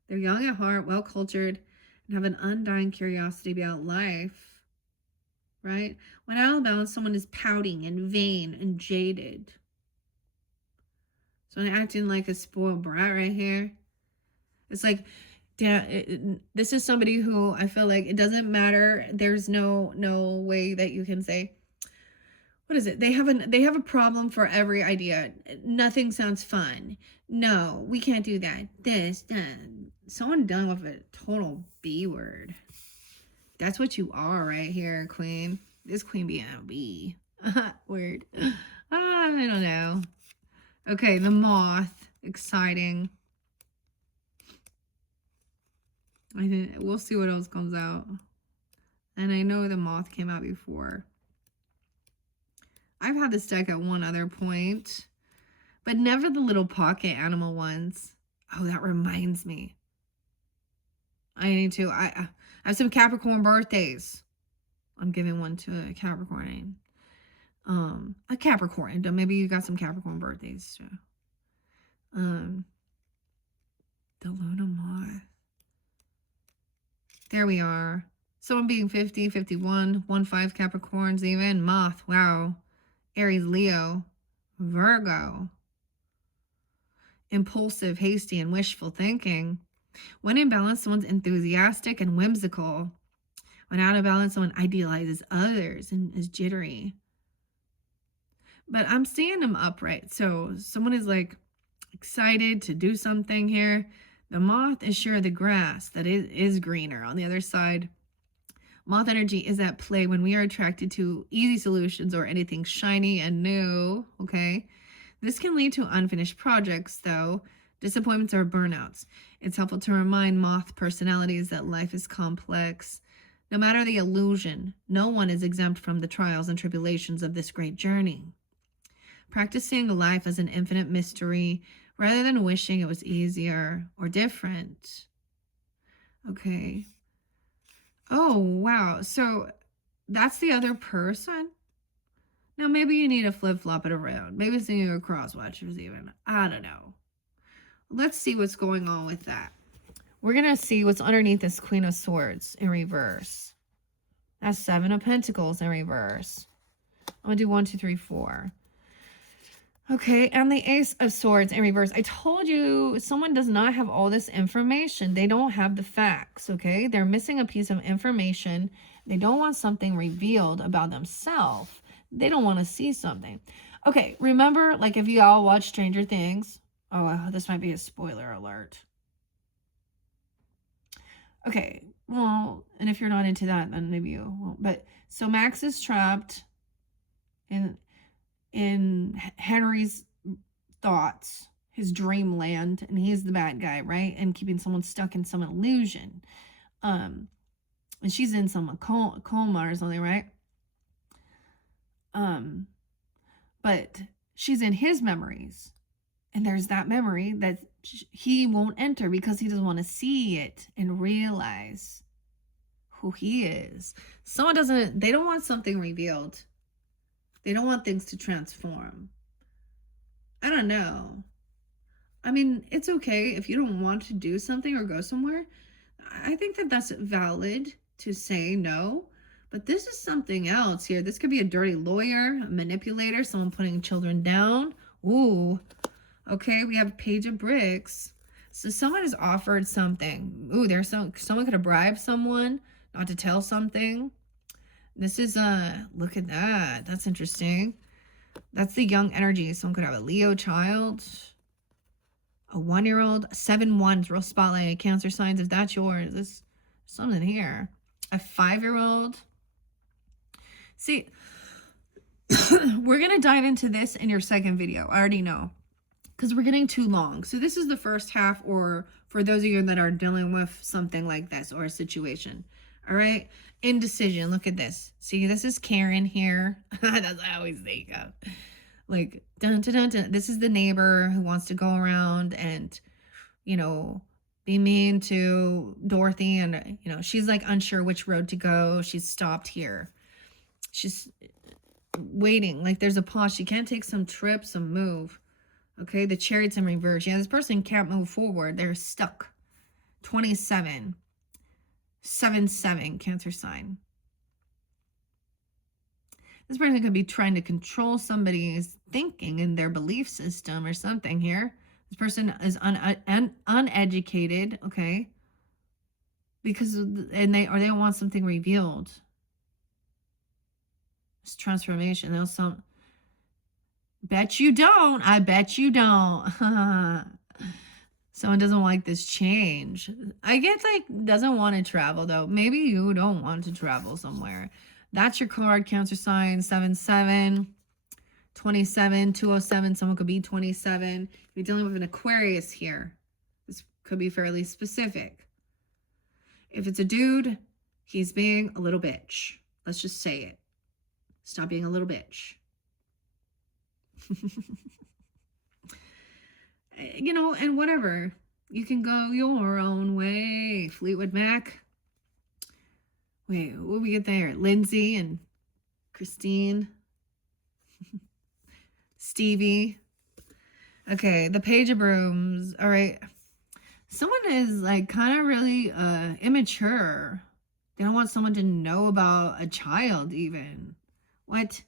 They're young at heart, well cultured, and have an undying curiosity about life. Right? When out of balance, someone is pouting and vain and jaded. So I'm acting like a spoiled brat right here. It's like, this is somebody who I feel like it doesn't matter. There's no way that you can say, what is it? They have a problem for every idea. Nothing sounds fun. No, we can't do that. This, that. Someone done with a total B word. That's what you are right here, Queen. This Queen being a B. Weird. I don't know. Okay, the Moth. Exciting. We'll see what else comes out. And I know the Moth came out before. I've had this deck at one other point, but never the little pocket animal ones. Oh, that reminds me. I need to. I have some Capricorn birthdays. I'm giving one to a Capricorn. A Capricorn. Maybe you got some Capricorn birthdays too. The Luna Moth. There we are. Someone being 50, 51, 1-5 Capricorns even. Moth, wow. Aries, Leo, Virgo. Impulsive, hasty, and wishful thinking. When in balance, someone's enthusiastic and whimsical. When out of balance, someone idealizes others and is jittery. But I'm seeing them upright. So someone is like excited to do something here. The Moth is sure of the grass that is greener on the other side. Moth energy is at play when we are attracted to easy solutions or anything shiny and new, okay? This can lead to unfinished projects, though, disappointments or burnouts. It's helpful to remind Moth personalities that life is complex. No matter the illusion, no one is exempt from the trials and tribulations of this great journey. Practicing life as an infinite mystery rather than wishing it was easier or different. Okay. Oh, wow. So that's the other person? Now, maybe you need to flip-flop it around. Maybe it's your cross-watchers even. I don't know. Let's see what's going on with that. We're going to see what's underneath this Queen of Swords in reverse. That's 7 of Pentacles in reverse. I'm going to do 1, 2, 3, 4. Okay, and the Ace of Swords in reverse. I told you someone does not have all this information. They don't have the facts, okay? They're missing a piece of information. They don't want something revealed about themselves. They don't want to see something. Okay, remember, like if you all watch Stranger Things. Oh, this might be a spoiler alert. Okay, well, and if you're not into that, then maybe you won't. But so Max is trapped in Henry's thoughts, his dreamland, and he's the bad guy, right? And keeping someone stuck in some illusion. And she's in some coma or something, right? But she's in his memories. And there's that memory that he won't enter because he doesn't want to see it and realize who he is. They don't want something revealed. They don't want things to transform. I don't know. I mean, it's okay if you don't want to do something or go somewhere. I think that that's valid to say no. But this is something else here. This could be a dirty lawyer, a manipulator, someone putting children down. Ooh. Okay, we have Page of Bricks. So someone has offered something. Ooh, someone could have bribed someone not to tell something. This is look at that. That's interesting. That's the young energy. Someone could have a Leo child, a 1-year-old, 7 ones, real spotlight, Cancer signs. If that's yours, there's something here. A 5-year-old. See, we're going to dive into this in your second video. I already know, because we're getting too long. So this is the first half, or for those of you that are dealing with something like this or a situation. All right. Indecision. Look at this. See, this is Karen here. That's what I always think of. Like, dun, dun, dun, dun. This is the neighbor who wants to go around and, you know, be mean to Dorothy. And, you know, she's like unsure which road to go. She's stopped here. She's waiting. Like, there's a pause. She can't take some trip, some move. Okay, the Chariot's in reverse. Yeah, this person can't move forward. They're stuck. 27. 7-7, Cancer sign. This person could be trying to control somebody's thinking and their belief system or something here. This person is uneducated, okay? Because, and they don't want something revealed. It's transformation. They'll some. Bet you don't. I bet you don't. Someone doesn't like this change. I get like doesn't want to travel though. Maybe you don't want to travel somewhere. That's your card, Cancer sign. 7-7, 27, 207. Someone could be 27. You're dealing with an Aquarius here. This could be fairly specific. If it's a dude, he's being a little bitch. Let's just say it. Stop being a little bitch. You know, and whatever. You can go your own way. Fleetwood Mac. Wait, what we get there? Lindsay and Christine. Stevie. Okay, the Page of Brooms. All right. Someone is like kind of really immature. They don't want someone to know about a child even. What?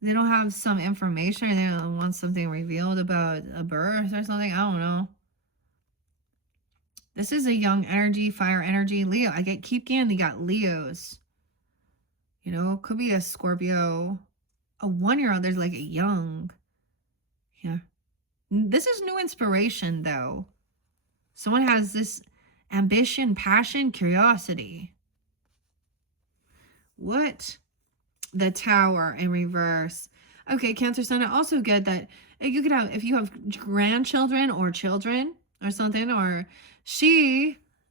They don't have some information. They don't want something revealed about a birth or something. I don't know. This is a young energy, fire energy, Leo. Keep getting, they got Leos. You know, could be a Scorpio. A 1-year-old, there's like a young. Yeah. This is new inspiration though. Someone has this ambition, passion, curiosity. What? The Tower in reverse. Okay, Cancer sign. I also get that you could have, if you have grandchildren or children or something, or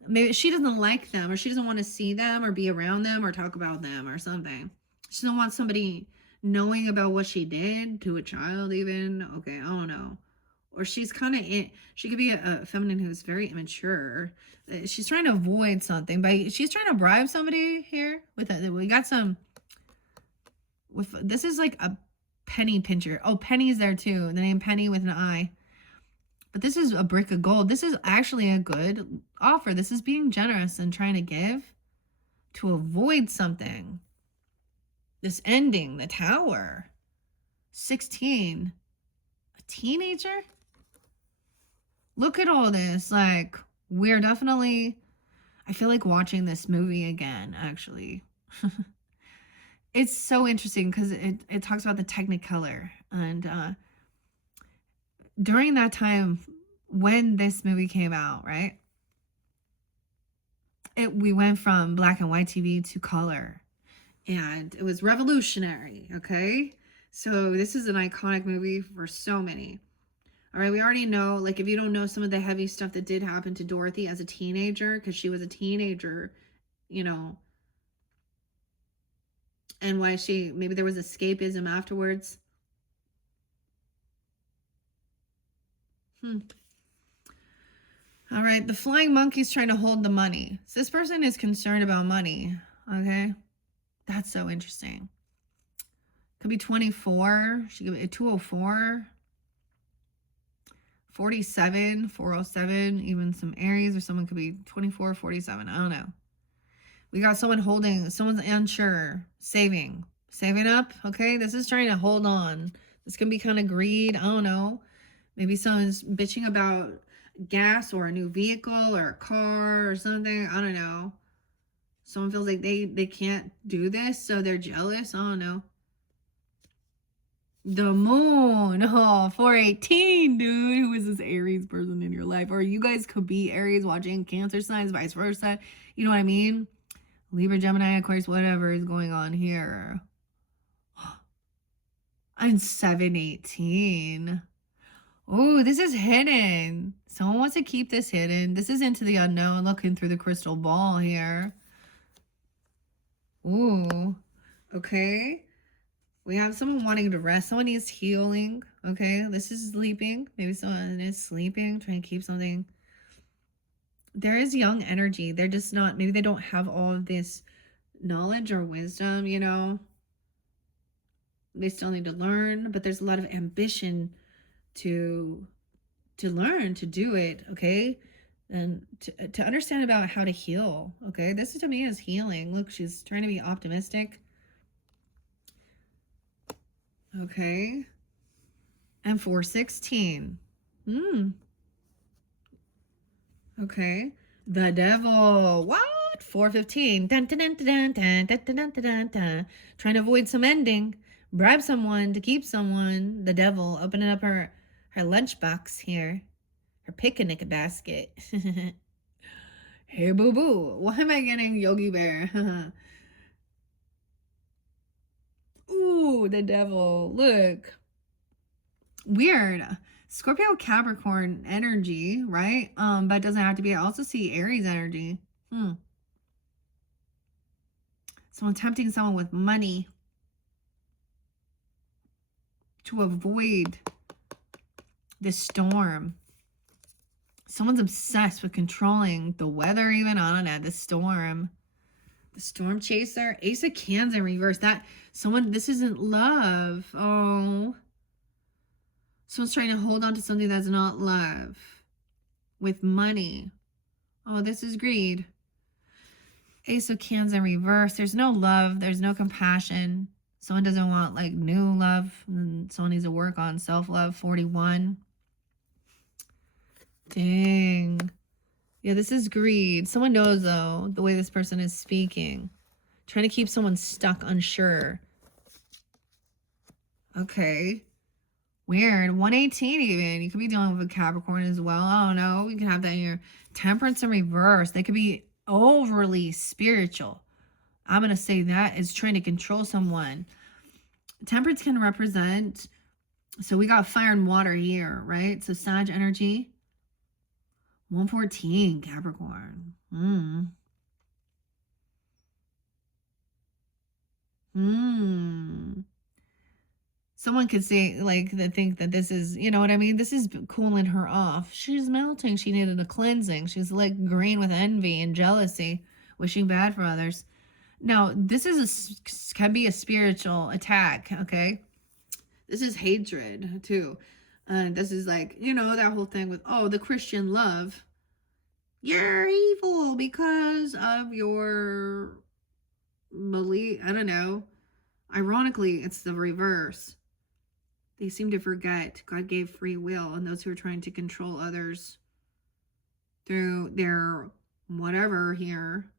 maybe she doesn't like them, or she doesn't want to see them or be around them or talk about them or something. She doesn't want somebody knowing about what she did to a child even. Okay, I don't know. Or she's kind of, she could be a feminine who's very immature. She's trying to avoid something, but she's trying to bribe somebody here with it. We got some, this is like a penny pincher. Oh, Penny's there too. The name Penny with an I. But this is a brick of gold. This is actually a good offer. This is being generous and trying to give to avoid something. This ending, the Tower. 16. A teenager? Look at all this. Like, we're definitely, I feel like watching this movie again, actually. It's so interesting because it talks about the Technicolor. And during that time when this movie came out, right? We went from black and white TV to color. And it was revolutionary, okay? So this is an iconic movie for so many. All right, we already know, like, if you don't know some of the heavy stuff that did happen to Dorothy as a teenager, because she was a teenager, you know, and why maybe there was escapism afterwards. All right, the flying monkey's trying to hold the money. So this person is concerned about money, okay? That's so interesting. Could be 24. She could be 204. 47, 407, even some Aries, or someone could be 24, 47. I don't know. We got someone holding, someone's unsure, saving up. Okay, this is trying to hold on. This can be kind of greed. I don't know. Maybe someone's bitching about gas or a new vehicle or a car or something. I don't know. Someone feels like they can't do this, so they're jealous. I don't know. The moon. Oh, 418, dude. Who is this Aries person in your life? Or you guys could be Aries watching Cancer signs, vice versa. You know what I mean? Libra, Gemini, Aquarius, whatever is going on here. And 718. Oh, this is hidden. Someone wants to keep this hidden. This is into the unknown, looking through the crystal ball here. Ooh, okay. We have someone wanting to rest. Someone needs healing. Okay, this is sleeping. Maybe someone is sleeping, trying to keep something. There is young energy. They're just not, maybe they don't have all of this knowledge or wisdom, you know. They still need to learn, but there's a lot of ambition to learn, to do it, okay? And to understand about how to heal, okay? This to me is healing. Look, she's trying to be optimistic. Okay. And 416. Okay. The devil. What? 415. Dun, dun, dun, dun, dun, dun, dun, dun, dun, dun. Trying to avoid some ending. Bribe someone to keep someone. The devil opening up her lunchbox here. Her picnic basket. Hey, boo boo. Why am I getting Yogi Bear? Ooh, the devil. Look. Weird. Scorpio Capricorn energy, right? But it doesn't have to be. I also see Aries energy. Someone tempting someone with money to avoid the storm. Someone's obsessed with controlling the weather, even. I don't know, the storm. The storm chaser. Ace of Cans in reverse. This isn't love. Oh. Someone's trying to hold on to something that's not love. With money. Oh, this is greed. Ace of Cans in reverse. There's no love. There's no compassion. Someone doesn't want like new love. And someone needs to work on self-love. 41. Dang. Yeah, this is greed. Someone knows, though, the way this person is speaking. Trying to keep someone stuck, unsure. Okay. Weird. 118 even. You could be dealing with a Capricorn as well. I don't know. You can have that here. Temperance in reverse. They could be overly spiritual. I'm going to say that is trying to control someone. Temperance can represent, so we got fire and water here, right? So Sag energy. 114 Capricorn. Someone could say, like, they think that this is, you know what I mean? This is cooling her off. She's melting. She needed a cleansing. She's like green with envy and jealousy, wishing bad for others. Now, this can be a spiritual attack, okay? This is hatred, too. This is like, you know, that whole thing with, oh, the Christian love. You're evil because of your belief. I don't know. Ironically, it's the reverse. They seem to forget God gave free will, and those who are trying to control others through their whatever here.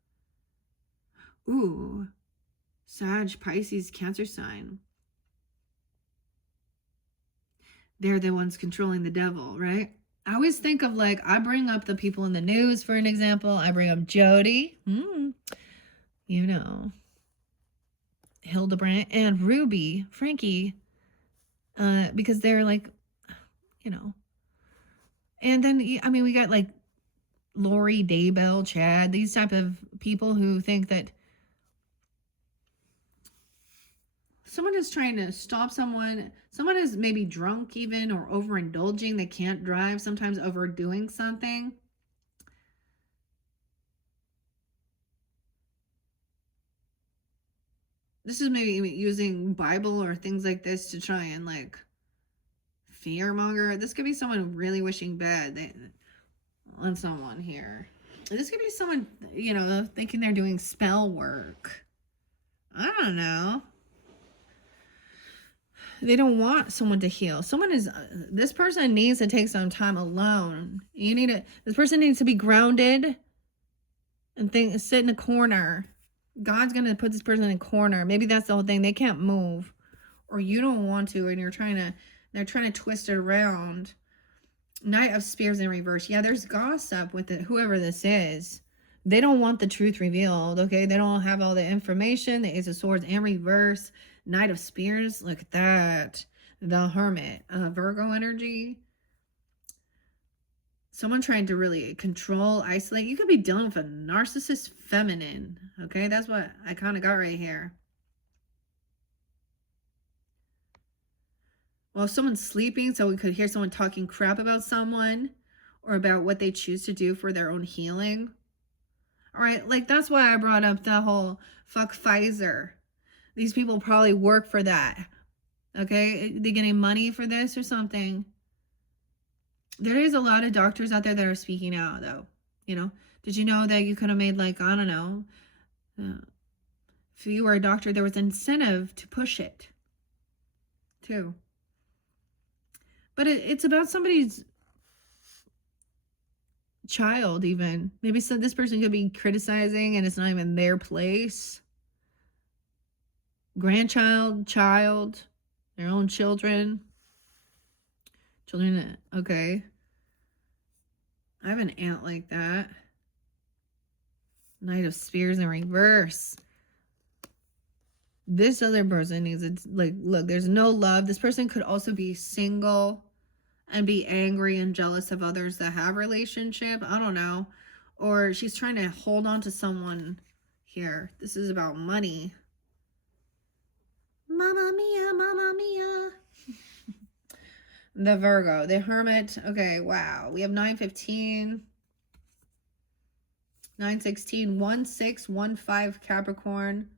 Ooh. Sag, Pisces, Cancer sign. They're the ones controlling the devil, right? I always think of, like, I bring up the people in the news, for an example. I bring up Jody. You know. Hildebrandt and Ruby, Frankie. Because they're, like, you know. And then, I mean, we got, like, Lori, Daybell, Chad. These type of people who think that someone is trying to stop someone. Someone is maybe drunk even or overindulging. They can't drive, sometimes overdoing something. This is maybe using Bible or things like this to try and, like, fearmonger. This could be someone really wishing bad on someone here. This could be someone, you know, thinking they're doing spell work. I don't know. They don't want someone to heal. This person needs to take some time alone. This person needs to be grounded and sit in a corner. God's going to put this person in a corner. Maybe that's the whole thing. They can't move, or you don't want to, and they're trying to twist it around. Knight of Spears in reverse. Yeah, there's gossip with it. Whoever this is, They don't want the truth revealed, okay? They don't have all the information. The Ace of Swords in reverse. Knight of Spears. Look at that. The Hermit. Virgo energy. Someone trying to really control, isolate. You could be dealing with a narcissist feminine, okay? That's what I kind of got right here. Well, if someone's sleeping, so we could hear someone talking crap about someone or about what they choose to do for their own healing. All right, like that's why I brought up the whole fuck Pfizer. These people probably work for that. Okay, they getting money for this or something. There is a lot of doctors out there that are speaking out, though. You know, did you know that you could have made, like, I don't know, if you were a doctor, there was incentive to push it, too. But it's about somebody's child, even. Maybe this person could be criticizing and it's not even their place. Grandchild, child, their own children. Children, okay. I have an aunt like that. Knight of Spears in reverse. This other person needs to, like, look, there's no love. This person could also be single and be angry and jealous of others that have relationship. I don't know. Or she's trying to hold on to someone here. This is about money. Mamma mia, mamma mia. The Virgo, the Hermit. Okay, wow. We have 915, 916, 1615 Capricorn,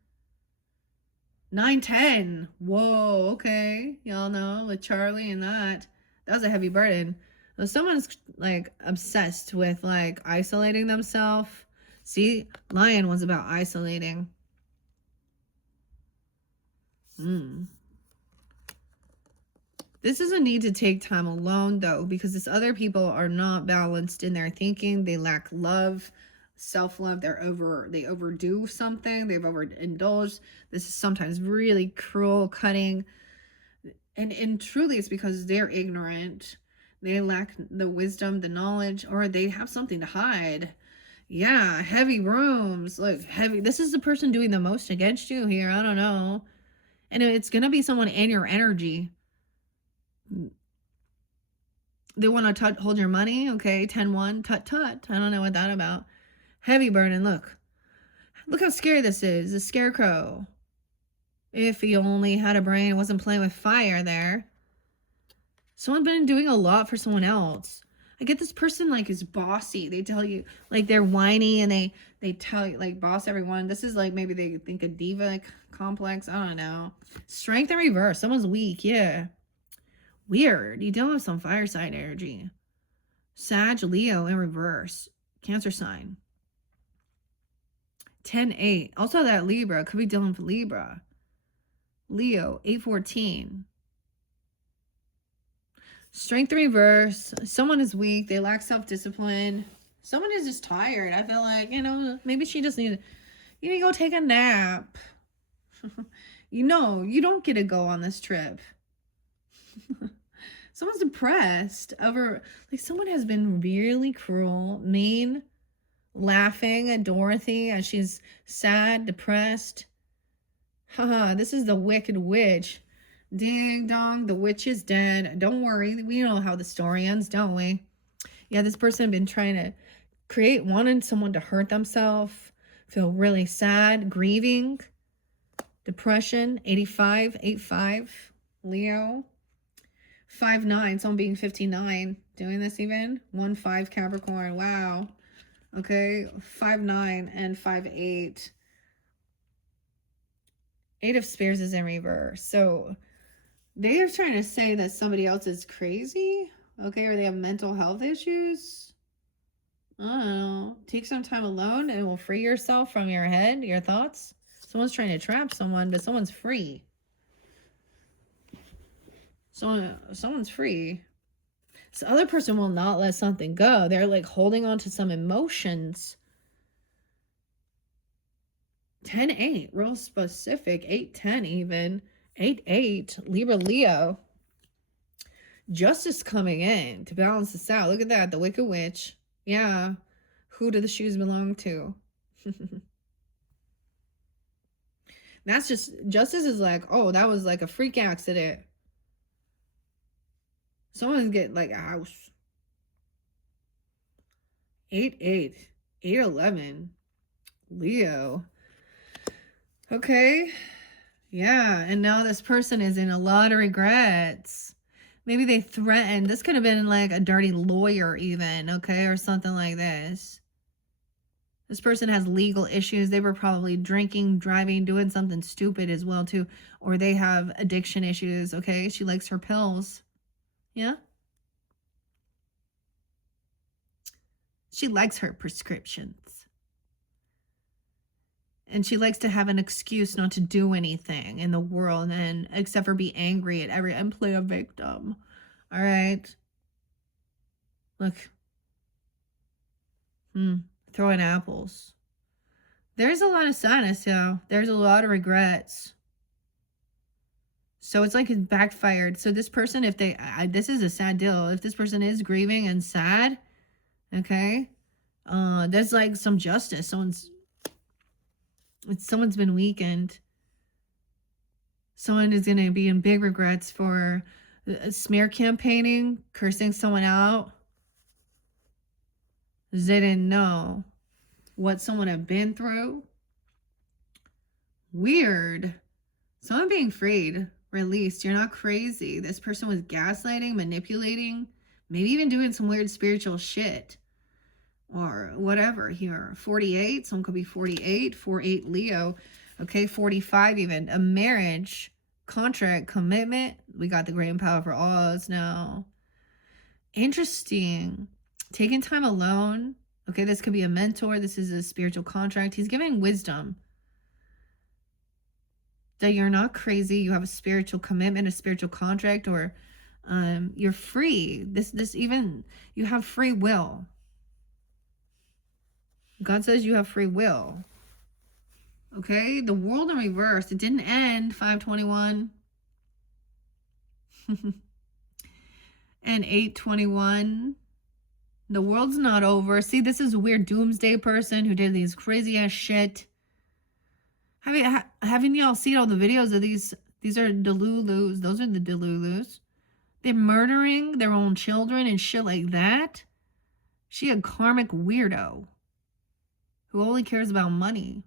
910. Whoa, okay. Y'all know with Charlie and that. That was a heavy burden. So someone's like obsessed with like isolating themselves. See, Lion was about isolating. This is a need to take time alone, though, because these other people are not balanced in their thinking. They lack love, self-love. They overdo something. They've overindulged. This is sometimes really cruel, cutting. And truly it's because they're ignorant. They lack the wisdom, the knowledge, or they have something to hide. Yeah, heavy rooms. Look, heavy. This is the person doing the most against you here. I don't know. And it's going to be someone in your energy. They want to hold your money. Okay, 10-1, tut. I don't know what that's about. Heavy burden. Look how scary this is. The Scarecrow. If he only had a brain, wasn't playing with fire there. Someone's been doing a lot for someone else. I get this person like is bossy. They tell you like they're whiny and they tell you like boss everyone. This is like maybe they think a diva complex. I don't know. Strength in reverse. Someone's weak. Yeah. Weird. You don't have some fire sign energy. Sag, Leo in reverse. Cancer sign. 10-8. Also that Libra. Could be dealing with Libra. Leo, 8-14. Strength in reverse. Someone is weak. They lack self-discipline. Someone is just tired. I feel like, you know, maybe she just needs to go take a nap. You know, you don't get to go on this trip. Someone's depressed over, like, someone has been really cruel, mean, laughing at Dorothy as she's sad, depressed. Haha, this is the Wicked Witch. Ding dong, the witch is dead. Don't worry, we know how the story ends, don't we? Yeah, this person had been trying to wanted someone to hurt themselves, feel really sad, grieving, depression. 85, Leo. 5-9, someone being 59, doing this even. 1-5 Capricorn, wow. Okay, 5-9 and 5-8. 8 of Spears is in reverse. So they are trying to say that somebody else is crazy, okay, or they have mental health issues. I don't know. Take some time alone and it will free yourself from your head, your thoughts. Someone's trying to trap someone, but someone's free. Someone's free. This other person will not let something go. They're like holding on to some emotions. 10-8, real specific. 8-10 even. 8-8, Libra, Leo. Justice coming in to balance this out. Look at that, the Wicked Witch. Yeah. Who do the shoes belong to? That's just, justice is like, oh, that was like a freak accident. Someone's get like a house. 8-8. 8-11. Leo. Okay. Yeah. And now this person is in a lot of regrets. Maybe they threatened. This could have been like a dirty lawyer even, okay? Or something like this. This person has legal issues. They were probably drinking, driving, doing something stupid as well too. Or they have addiction issues, okay? She likes her pills. Yeah? She likes her prescriptions. And she likes to have an excuse not to do anything in the world and except for be angry at every and play a victim. All right. Look. Throwing apples. There's a lot of sadness, though. There's a lot of regrets. So it's like it backfired. So this person, if they, this is a sad deal. If this person is grieving and sad, okay, there's like some justice. Someone's been weakened. Someone is going to be in big regrets for smear campaigning, cursing someone out. They didn't know what someone had been through. Weird. Someone being freed, released. You're not crazy. This person was gaslighting, manipulating, maybe even doing some weird spiritual shit. Or whatever here. 48. Someone could be 48. 4-8 Leo. Okay, 45 even. A marriage, contract, commitment. We got the great and powerful Oz now. Interesting. Taking time alone. Okay, this could be a mentor. This is a spiritual contract. He's giving wisdom. That you're not crazy. You have a spiritual commitment, a spiritual contract, or you're free. This even, you have free will. God says you have free will. Okay, the world in reverse. It didn't end. 521 and 821. The world's not over. See, this is a weird doomsday person who did these crazy ass shit. Haven't y'all seen all the videos of these? These are Delulus. Those are the Delulus. They're murdering their own children and shit like that. She a karmic weirdo who only cares about money.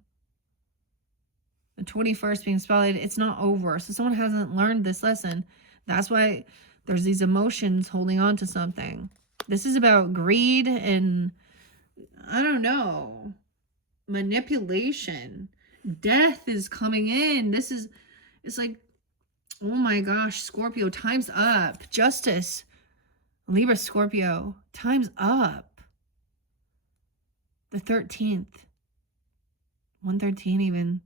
The 21st being spotlighted. It's not over. So someone hasn't learned this lesson. That's why there's these emotions holding on to something. This is about greed and, I don't know, manipulation. Death is coming in. It's like, oh my gosh, Scorpio, time's up. Justice, Libra, Scorpio, time's up. The 13th, 113 even,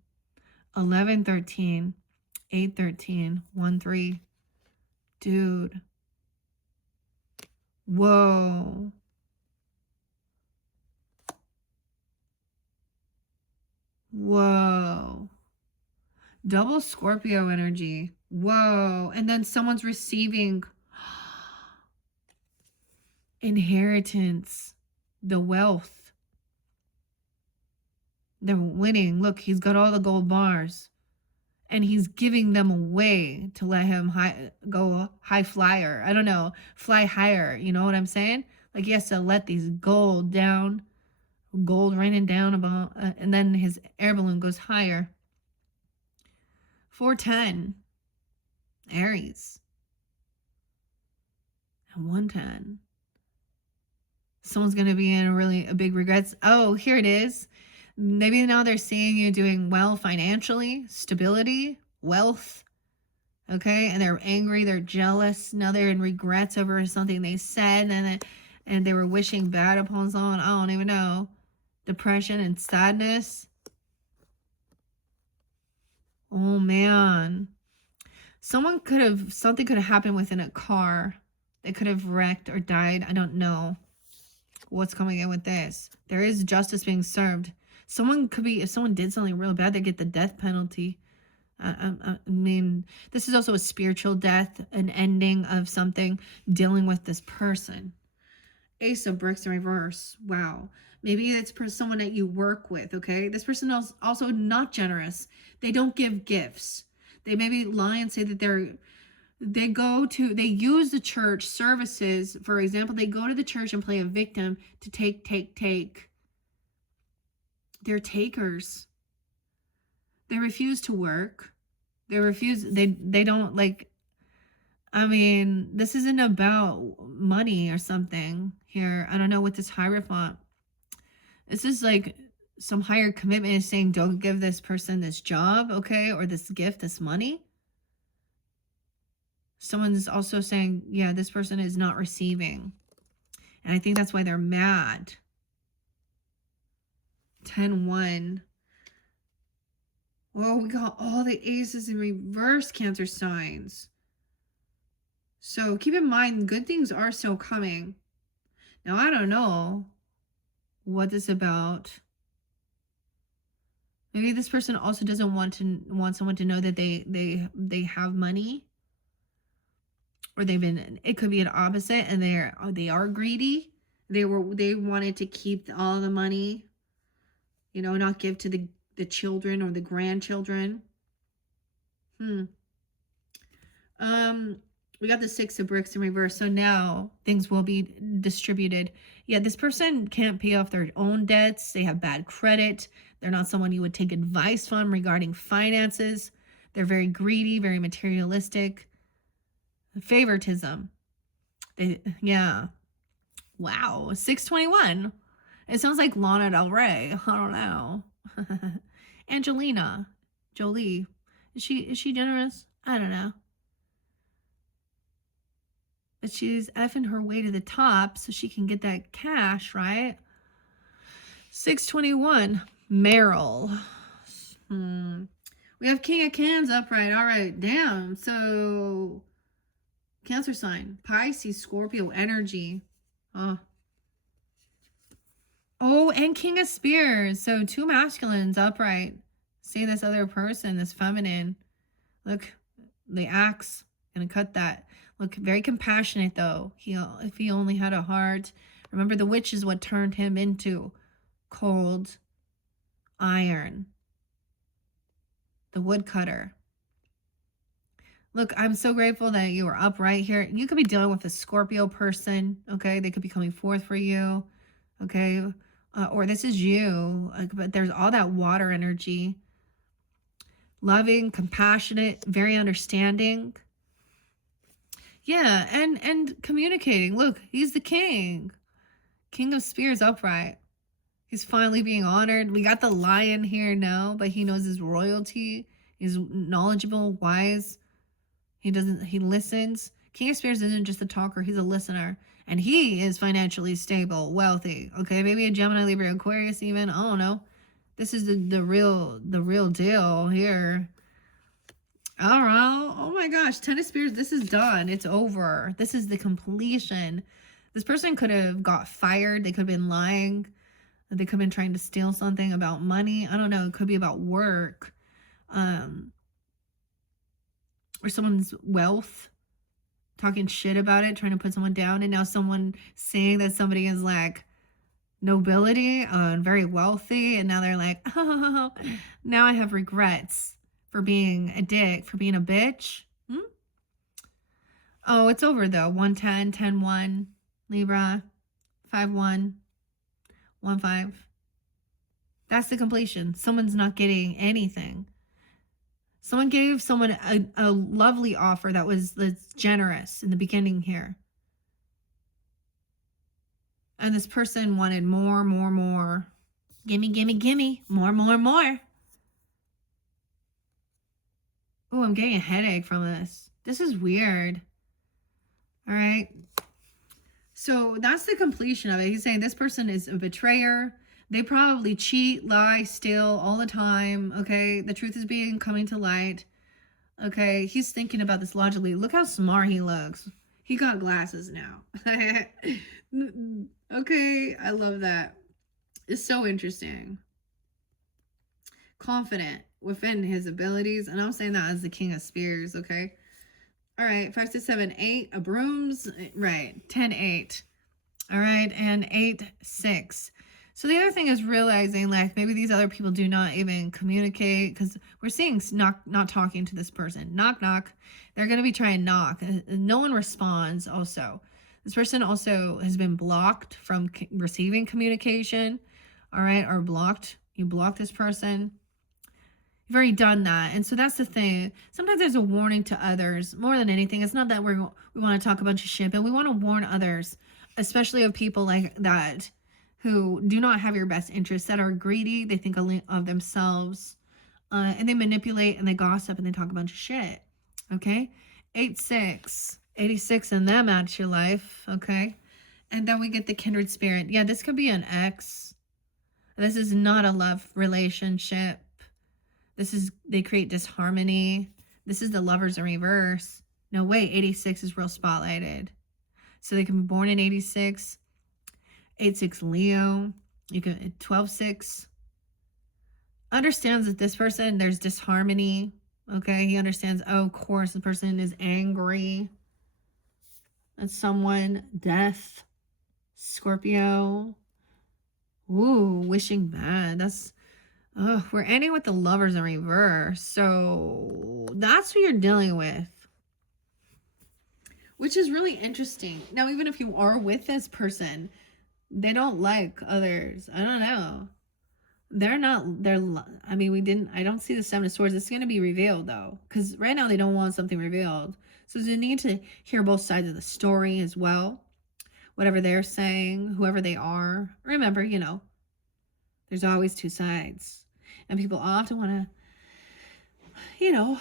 11-13, 8-13, 1-3. Dude. Whoa. Whoa. Double Scorpio energy. Whoa. And then someone's receiving inheritance, the wealth. They're winning. Look, he's got all the gold bars. And he's giving them away to let him go high flyer. I don't know. Fly higher. You know what I'm saying? Like he has to let these gold down. Gold raining down about. And then his air balloon goes higher. 410. Aries. And 110. Someone's going to be in a big regrets. Oh, here it is. Maybe now they're seeing you doing well financially, stability, wealth, okay? And they're angry, they're jealous. Now they're in regrets over something they said and they were wishing bad upon someone. I don't even know. Depression and sadness. Oh, man. Something could have happened within a car. They could have wrecked or died. I don't know what's coming in with this. There is justice being served. Someone could be, if someone did something real bad, they get the death penalty. I mean, this is also a spiritual death, an ending of something, dealing with this person. Ace of Bricks in reverse. Wow. Maybe it's someone that you work with, okay? This person is also not generous. They don't give gifts. They maybe lie and say that they use the church services. For example, they go to the church and play a victim to take. They're takers. They refuse to work. They don't like, I mean, this isn't about money or something here. I don't know what this Hierophant. This is like some higher commitment is saying, don't give this person this job, okay? Or this gift, this money. Someone's also saying, yeah, this person is not receiving. And I think that's why they're mad. 10-1. Well, we got all the aces in reverse, Cancer signs. So keep in mind, good things are still coming. Now, I don't know what this is about. Maybe this person also doesn't want someone to know that they have money. Or it could be an opposite, and they are greedy. They wanted to keep all the money, not give to the children or the grandchildren. We got the 6 of bricks in reverse. So now things will be distributed. Yeah, this person can't pay off their own debts. They have bad credit. They're not someone you would take advice from regarding finances. They're very greedy, very materialistic. Favoritism. Yeah. Wow. 621. It sounds like Lana Del Rey. I don't know. Angelina Jolie. Is she generous? I don't know. But she's effing her way to the top so she can get that cash, right? 621. Meryl. We have King of Cans upright. All right. Damn. So Cancer sign. Pisces, Scorpio energy. Oh, and King of Spears. So 2 masculines upright. See this other person, this feminine. Look, the axe. Gonna cut that. Look, very compassionate though. If he only had a heart. Remember, the witch is what turned him into cold iron. The woodcutter. Look, I'm so grateful that you were upright here. You could be dealing with a Scorpio person, okay? They could be coming forth for you, okay? Or this is you, but there's all that water energy. Loving, compassionate, very understanding. Yeah, and communicating. Look, he's the king. King of Spears upright. He's finally being honored. We got the lion here now, but he knows his royalty. He's knowledgeable, wise. He listens. King of Spears isn't just a talker, he's a listener. And he is financially stable, wealthy. Okay, maybe a Gemini, Libra, Aquarius even. I don't know. This is the real deal here. All right. Oh my gosh. 10 of Spears. This is done. It's over. This is the completion. This person could have got fired. They could have been lying. They could have been trying to steal something about money. I don't know. It could be about work. Or someone's wealth. Talking shit about it. Trying to put someone down. And now someone saying that somebody is like nobility and very wealthy. And now they're like, oh, now I have regrets. For being a dick, for being a bitch. Oh, it's over though. 110, 10-1, Libra, 5-1, 1-5. That's the completion. Someone's not getting anything. Someone gave someone a lovely offer that's generous in the beginning here. And this person wanted more. Gimme, gimme, gimme. More. Oh, I'm getting a headache from this. This is weird. All right. So that's the completion of it. He's saying this person is a betrayer. They probably cheat, lie, steal all the time. Okay. The truth is coming to light. Okay. He's thinking about this logically. Look how smart he looks. He got glasses now. Okay. I love that. It's so interesting. Confident within his abilities, and I'm saying that as the King of Spears. Okay, all right. 5, 6, 7, 8 of brooms, right? 10, 8. All right, and 8, 6. So the other thing is realizing like maybe these other people do not even communicate, because we're seeing not talking to this person. Knock knock. They're gonna be trying to knock. No one responds. Also, this person also has been blocked from receiving communication. All right, or blocked. You block this person. You've already done that. And so that's the thing. Sometimes there's a warning to others. More than anything, it's not that we want to talk a bunch of shit, but we want to warn others, especially of people like that who do not have your best interests, that are greedy. They think only of themselves, and they manipulate and they gossip and they talk a bunch of shit. Okay. 86. 86 in them at your life. Okay. And then we get the kindred spirit. Yeah, this could be an ex. This is not a love relationship. They create disharmony. This is the lovers in reverse. No, wait, 86 is real spotlighted. So they can be born in 86. 86 Leo. You can 12-6. Understands that this person, there's disharmony. Okay, he understands, oh, of course, the person is angry. That's someone. Death. Scorpio. Ooh, wishing bad. That's... Oh, we're ending with the lovers in reverse. So that's what you're dealing with, which is really interesting. Now, even if you are with this person, they don't like others. I don't know. I mean, I don't see the Seven of Swords. It's going to be revealed though, because right now they don't want something revealed. So you need to hear both sides of the story as well. Whatever they're saying, whoever they are. Remember, there's always two sides. And people often want to,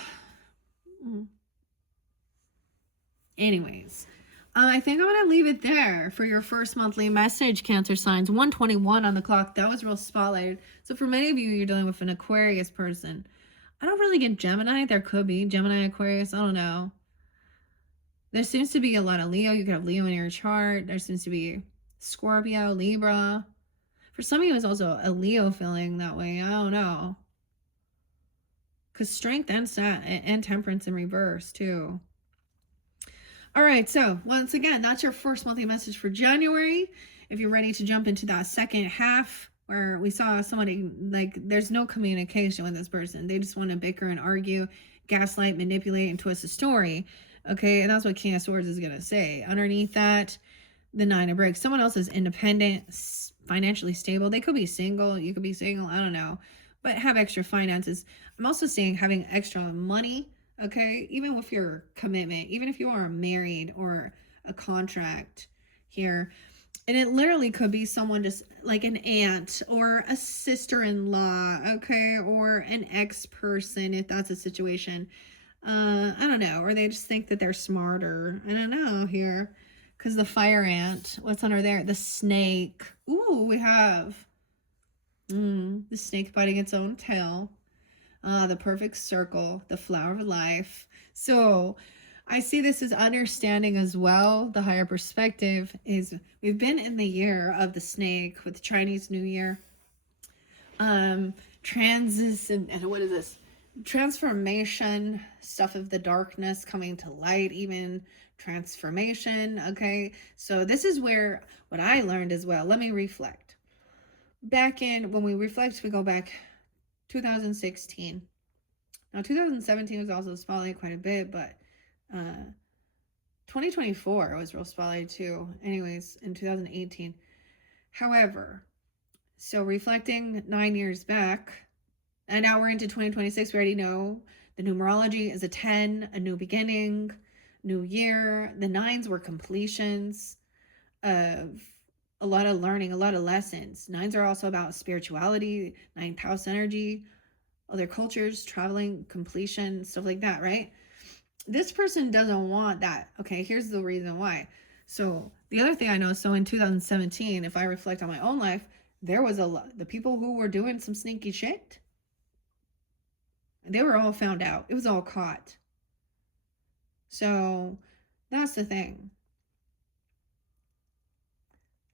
anyways, I think I'm going to leave it there for your first monthly message, Cancer signs. 1:21 on the clock. That was real spotlighted. So for many of you, you're dealing with an Aquarius person. I don't really get Gemini. There could be Gemini, Aquarius. I don't know. There seems to be a lot of Leo. You could have Leo in your chart. There seems to be Scorpio, Libra. For some of you, it's also a Leo feeling that way. I don't know. Because strength and temperance in reverse, too. All right. So, once again, that's your first monthly message for January. If you're ready to jump into that second half, where we saw somebody, like, there's no communication with this person. They just want to bicker and argue, gaslight, manipulate, and twist the story. Okay. And that's what King of Swords is going to say. Underneath that, the Nine of Bricks. Someone else is independent, financially stable. They could be single. You could be single. I don't know. But have extra finances. I'm also seeing having extra money. Okay. Even with your commitment, even if you are married or a contract here. And it literally could be someone just like an aunt or a sister-in-law. Okay. Or an ex-person, if that's a situation. I don't know. Or they just think that they're smarter. I don't know here. Because the fire ant, what's under there? The snake. Ooh, we have the snake biting its own tail. The perfect circle, the flower of life. So I see this as understanding as well. The higher perspective is we've been in the year of the snake with Chinese New Year. Transition, and what is this? Transformation, stuff of the darkness coming to light, even transformation. Okay, so this is where what I learned as well. Let me reflect. Back in, when we reflect, we go back 2016. Now 2017 was also spotlighted quite a bit, but 2024 was real spotlighted too. Anyways, in 2018. However, so reflecting 9 years back, and now we're into 2026. We already know the numerology is a 10, a new beginning, new year. The 9s were completions of a lot of learning, a lot of lessons. 9s are also about spirituality, 9th house energy, other cultures, traveling, completion, stuff like that, right? This person doesn't want that. Okay, here's the reason why. So the other thing I know, so in 2017, if I reflect on my own life, there was a lot, the people who were doing some sneaky shit, they were all found out. It was all caught. So that's the thing.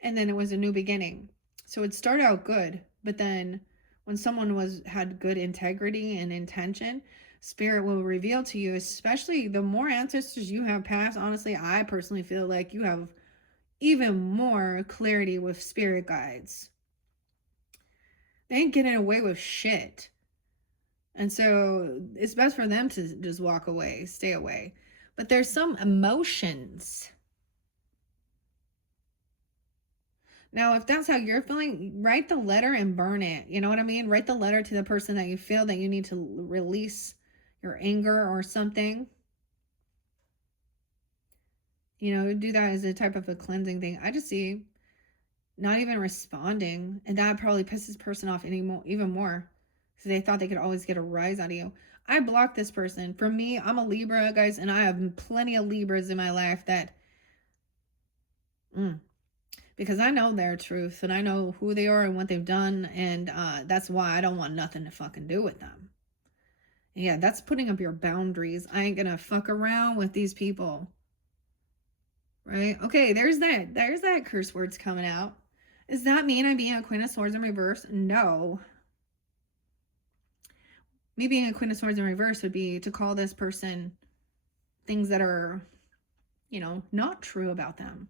And then it was a new beginning. So it started out good, but then when someone had good integrity and intention, Spirit will reveal to you, especially the more ancestors you have passed. Honestly, I personally feel like you have even more clarity with spirit guides. They ain't getting away with shit. And so it's best for them to just walk away, stay away. But there's some emotions. Now, if that's how you're feeling, write the letter and burn it. You know what I mean? Write the letter to the person that you feel that you need to release your anger or something. You know, do that as a type of a cleansing thing. I just see not even responding. And that probably pisses this person off even more. Because they thought they could always get a rise out of you. I blocked this person. For me, I'm a Libra, guys. And I have plenty of Libras in my life that... because I know their truth. And I know who they are and what they've done. And that's why I don't want nothing to fucking do with them. Yeah, that's putting up your boundaries. I ain't gonna fuck around with these people. Right? Okay, there's that curse words coming out. Does that mean I'm being a Queen of Swords in reverse? No. Me being a Queen of Swords in reverse would be to call this person things that are, you know, not true about them.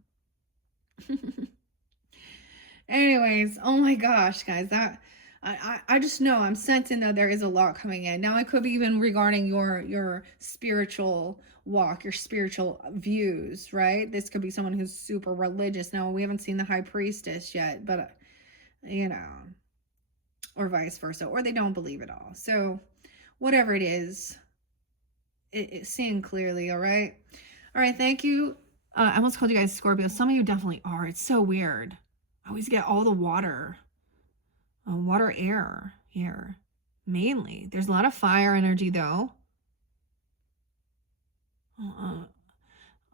Anyways, oh my gosh, guys, that I just know I'm sensing that there is a lot coming in. Now it could be even regarding your spiritual walk, your spiritual views, right? This could be someone who's super religious. Now we haven't seen the high priestess yet, but you know, or vice versa, or they don't believe it all. So whatever it is, it's seeing clearly. All right. Thank you. I almost called you guys Scorpio. Some of you definitely are. It's so weird. I always get all the water air here mainly. There's a lot of fire energy though.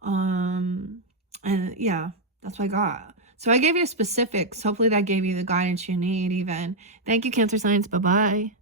And yeah, that's what I got. So I gave you specifics. Hopefully that gave you the guidance you need even. Thank you, Cancer signs. Bye-bye.